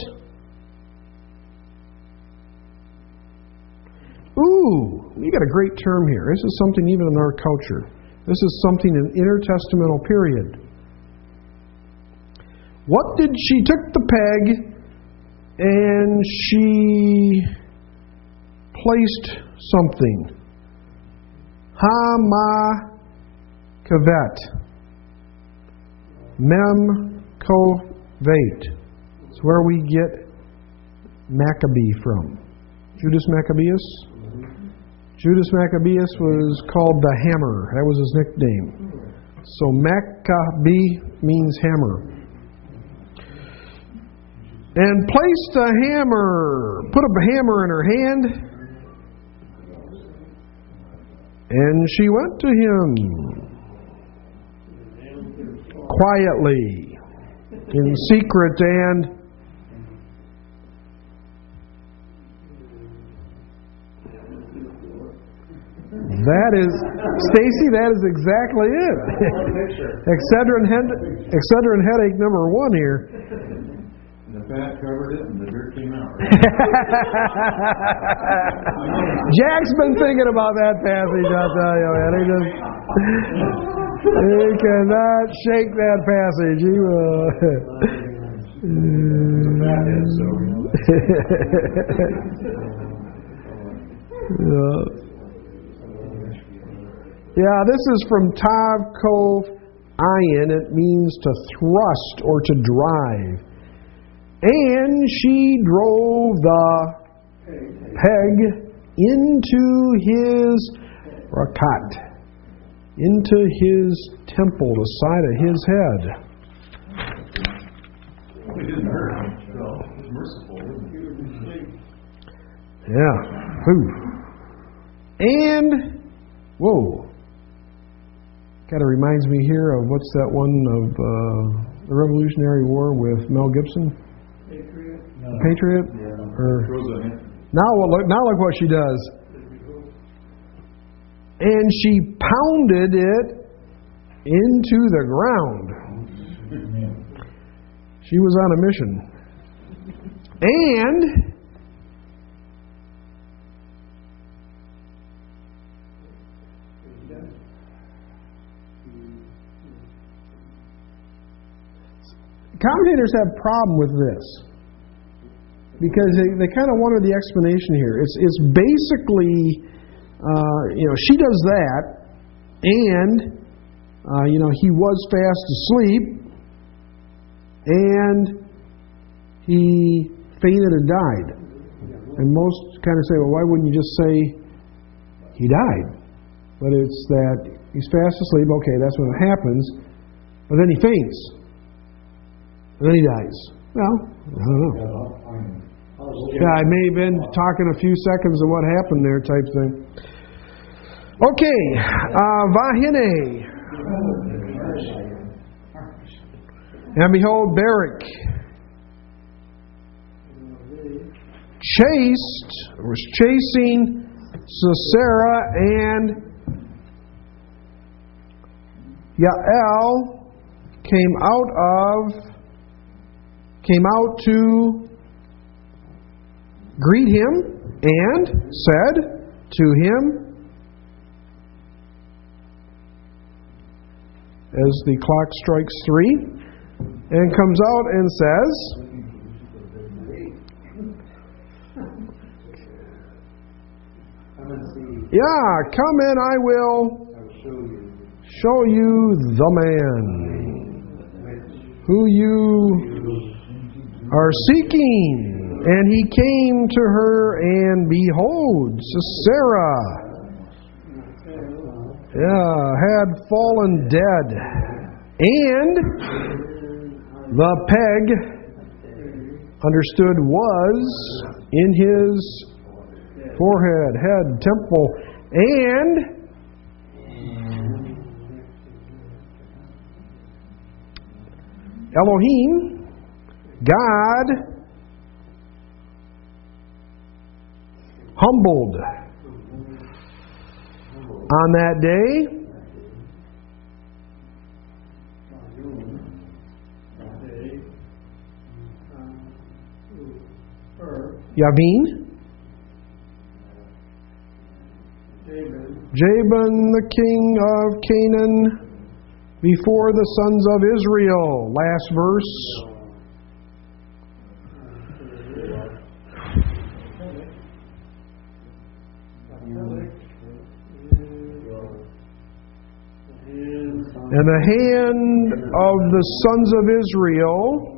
we got a great term here. This is something even in our culture. This is something in intertestamental period. What did she took the peg and she placed something? Ha-ma kavet. Mem kovet. It's where we get Maccabee from. Judas Maccabeus? Judas Maccabeus was called the Hammer. That was his nickname. So Maccabee means hammer. And placed a hammer, put a hammer in her hand, and she went to him quietly, in secret, and that is, Stacy, that is exactly it. Excedrin headache number 1 here. The fat covered it and the dirt came out. Jack's been thinking about that passage, I'll tell you, man. He cannot shake that passage. He will. Yeah, this is from Tav Kov Ayin. It means to thrust or to drive. And she drove the peg into his rakat, into his temple, the side of his head. It didn't hurt him. It was merciful, wasn't it? Yeah. And, kind of reminds me here of what's that one of the Revolutionary War with Mel Gibson? Patriot? Yeah. Now look what she does. and she pounded it into the ground. She was on a mission. And commentators have a problem with this because they kind of wanted the explanation here. It's basically, she does that, and he was fast asleep, and he fainted and died. And most kind of say, well, why wouldn't you just say he died? But it's that he's fast asleep. Okay, that's when it happens. But then he faints. And then he dies. Well, I don't know. Yeah, I may have been talking a few seconds of what happened there type thing. Okay, Vahine. And behold, Barak was chasing Sisera, and Yael came out to greet him and said to him, as the clock strikes 3, and comes out and says, yeah, come and I will show you the man who you are seeking. And he came to her, and behold, Sisera had fallen dead, and the peg, understood, was in his forehead, head, temple, and Elohim, God, humbled on that day Yavin, Jabin, the king of Canaan, before the sons of Israel. Last verse. And the hand of the sons of Israel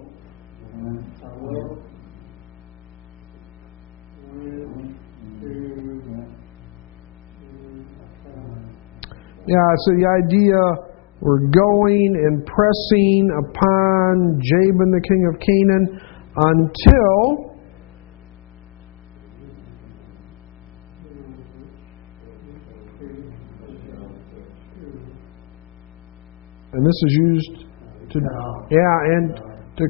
so the idea, we're going and pressing upon Jabin, the king of Canaan, until and this is used to and to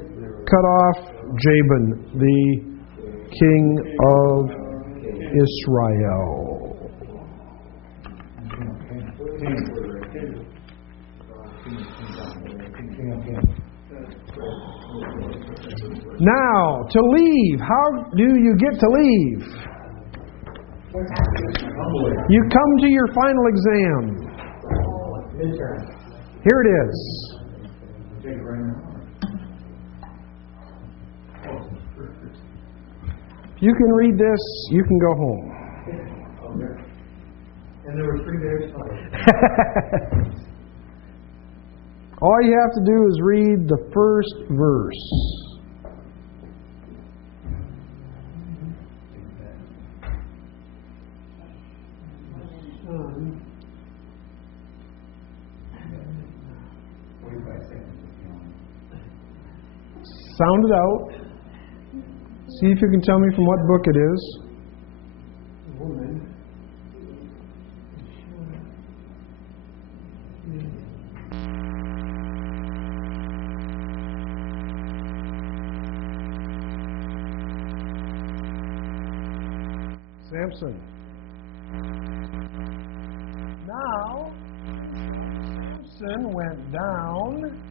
cut off Jabin, the king of Israel. Now, to leave. How do you get to leave? You come to your final exam. Here it is. You can read this, you can go home. And there were 3 days. All you have to do is read the first verse. Sound it out. See if you can tell me from what book it is. Samson. Samson went down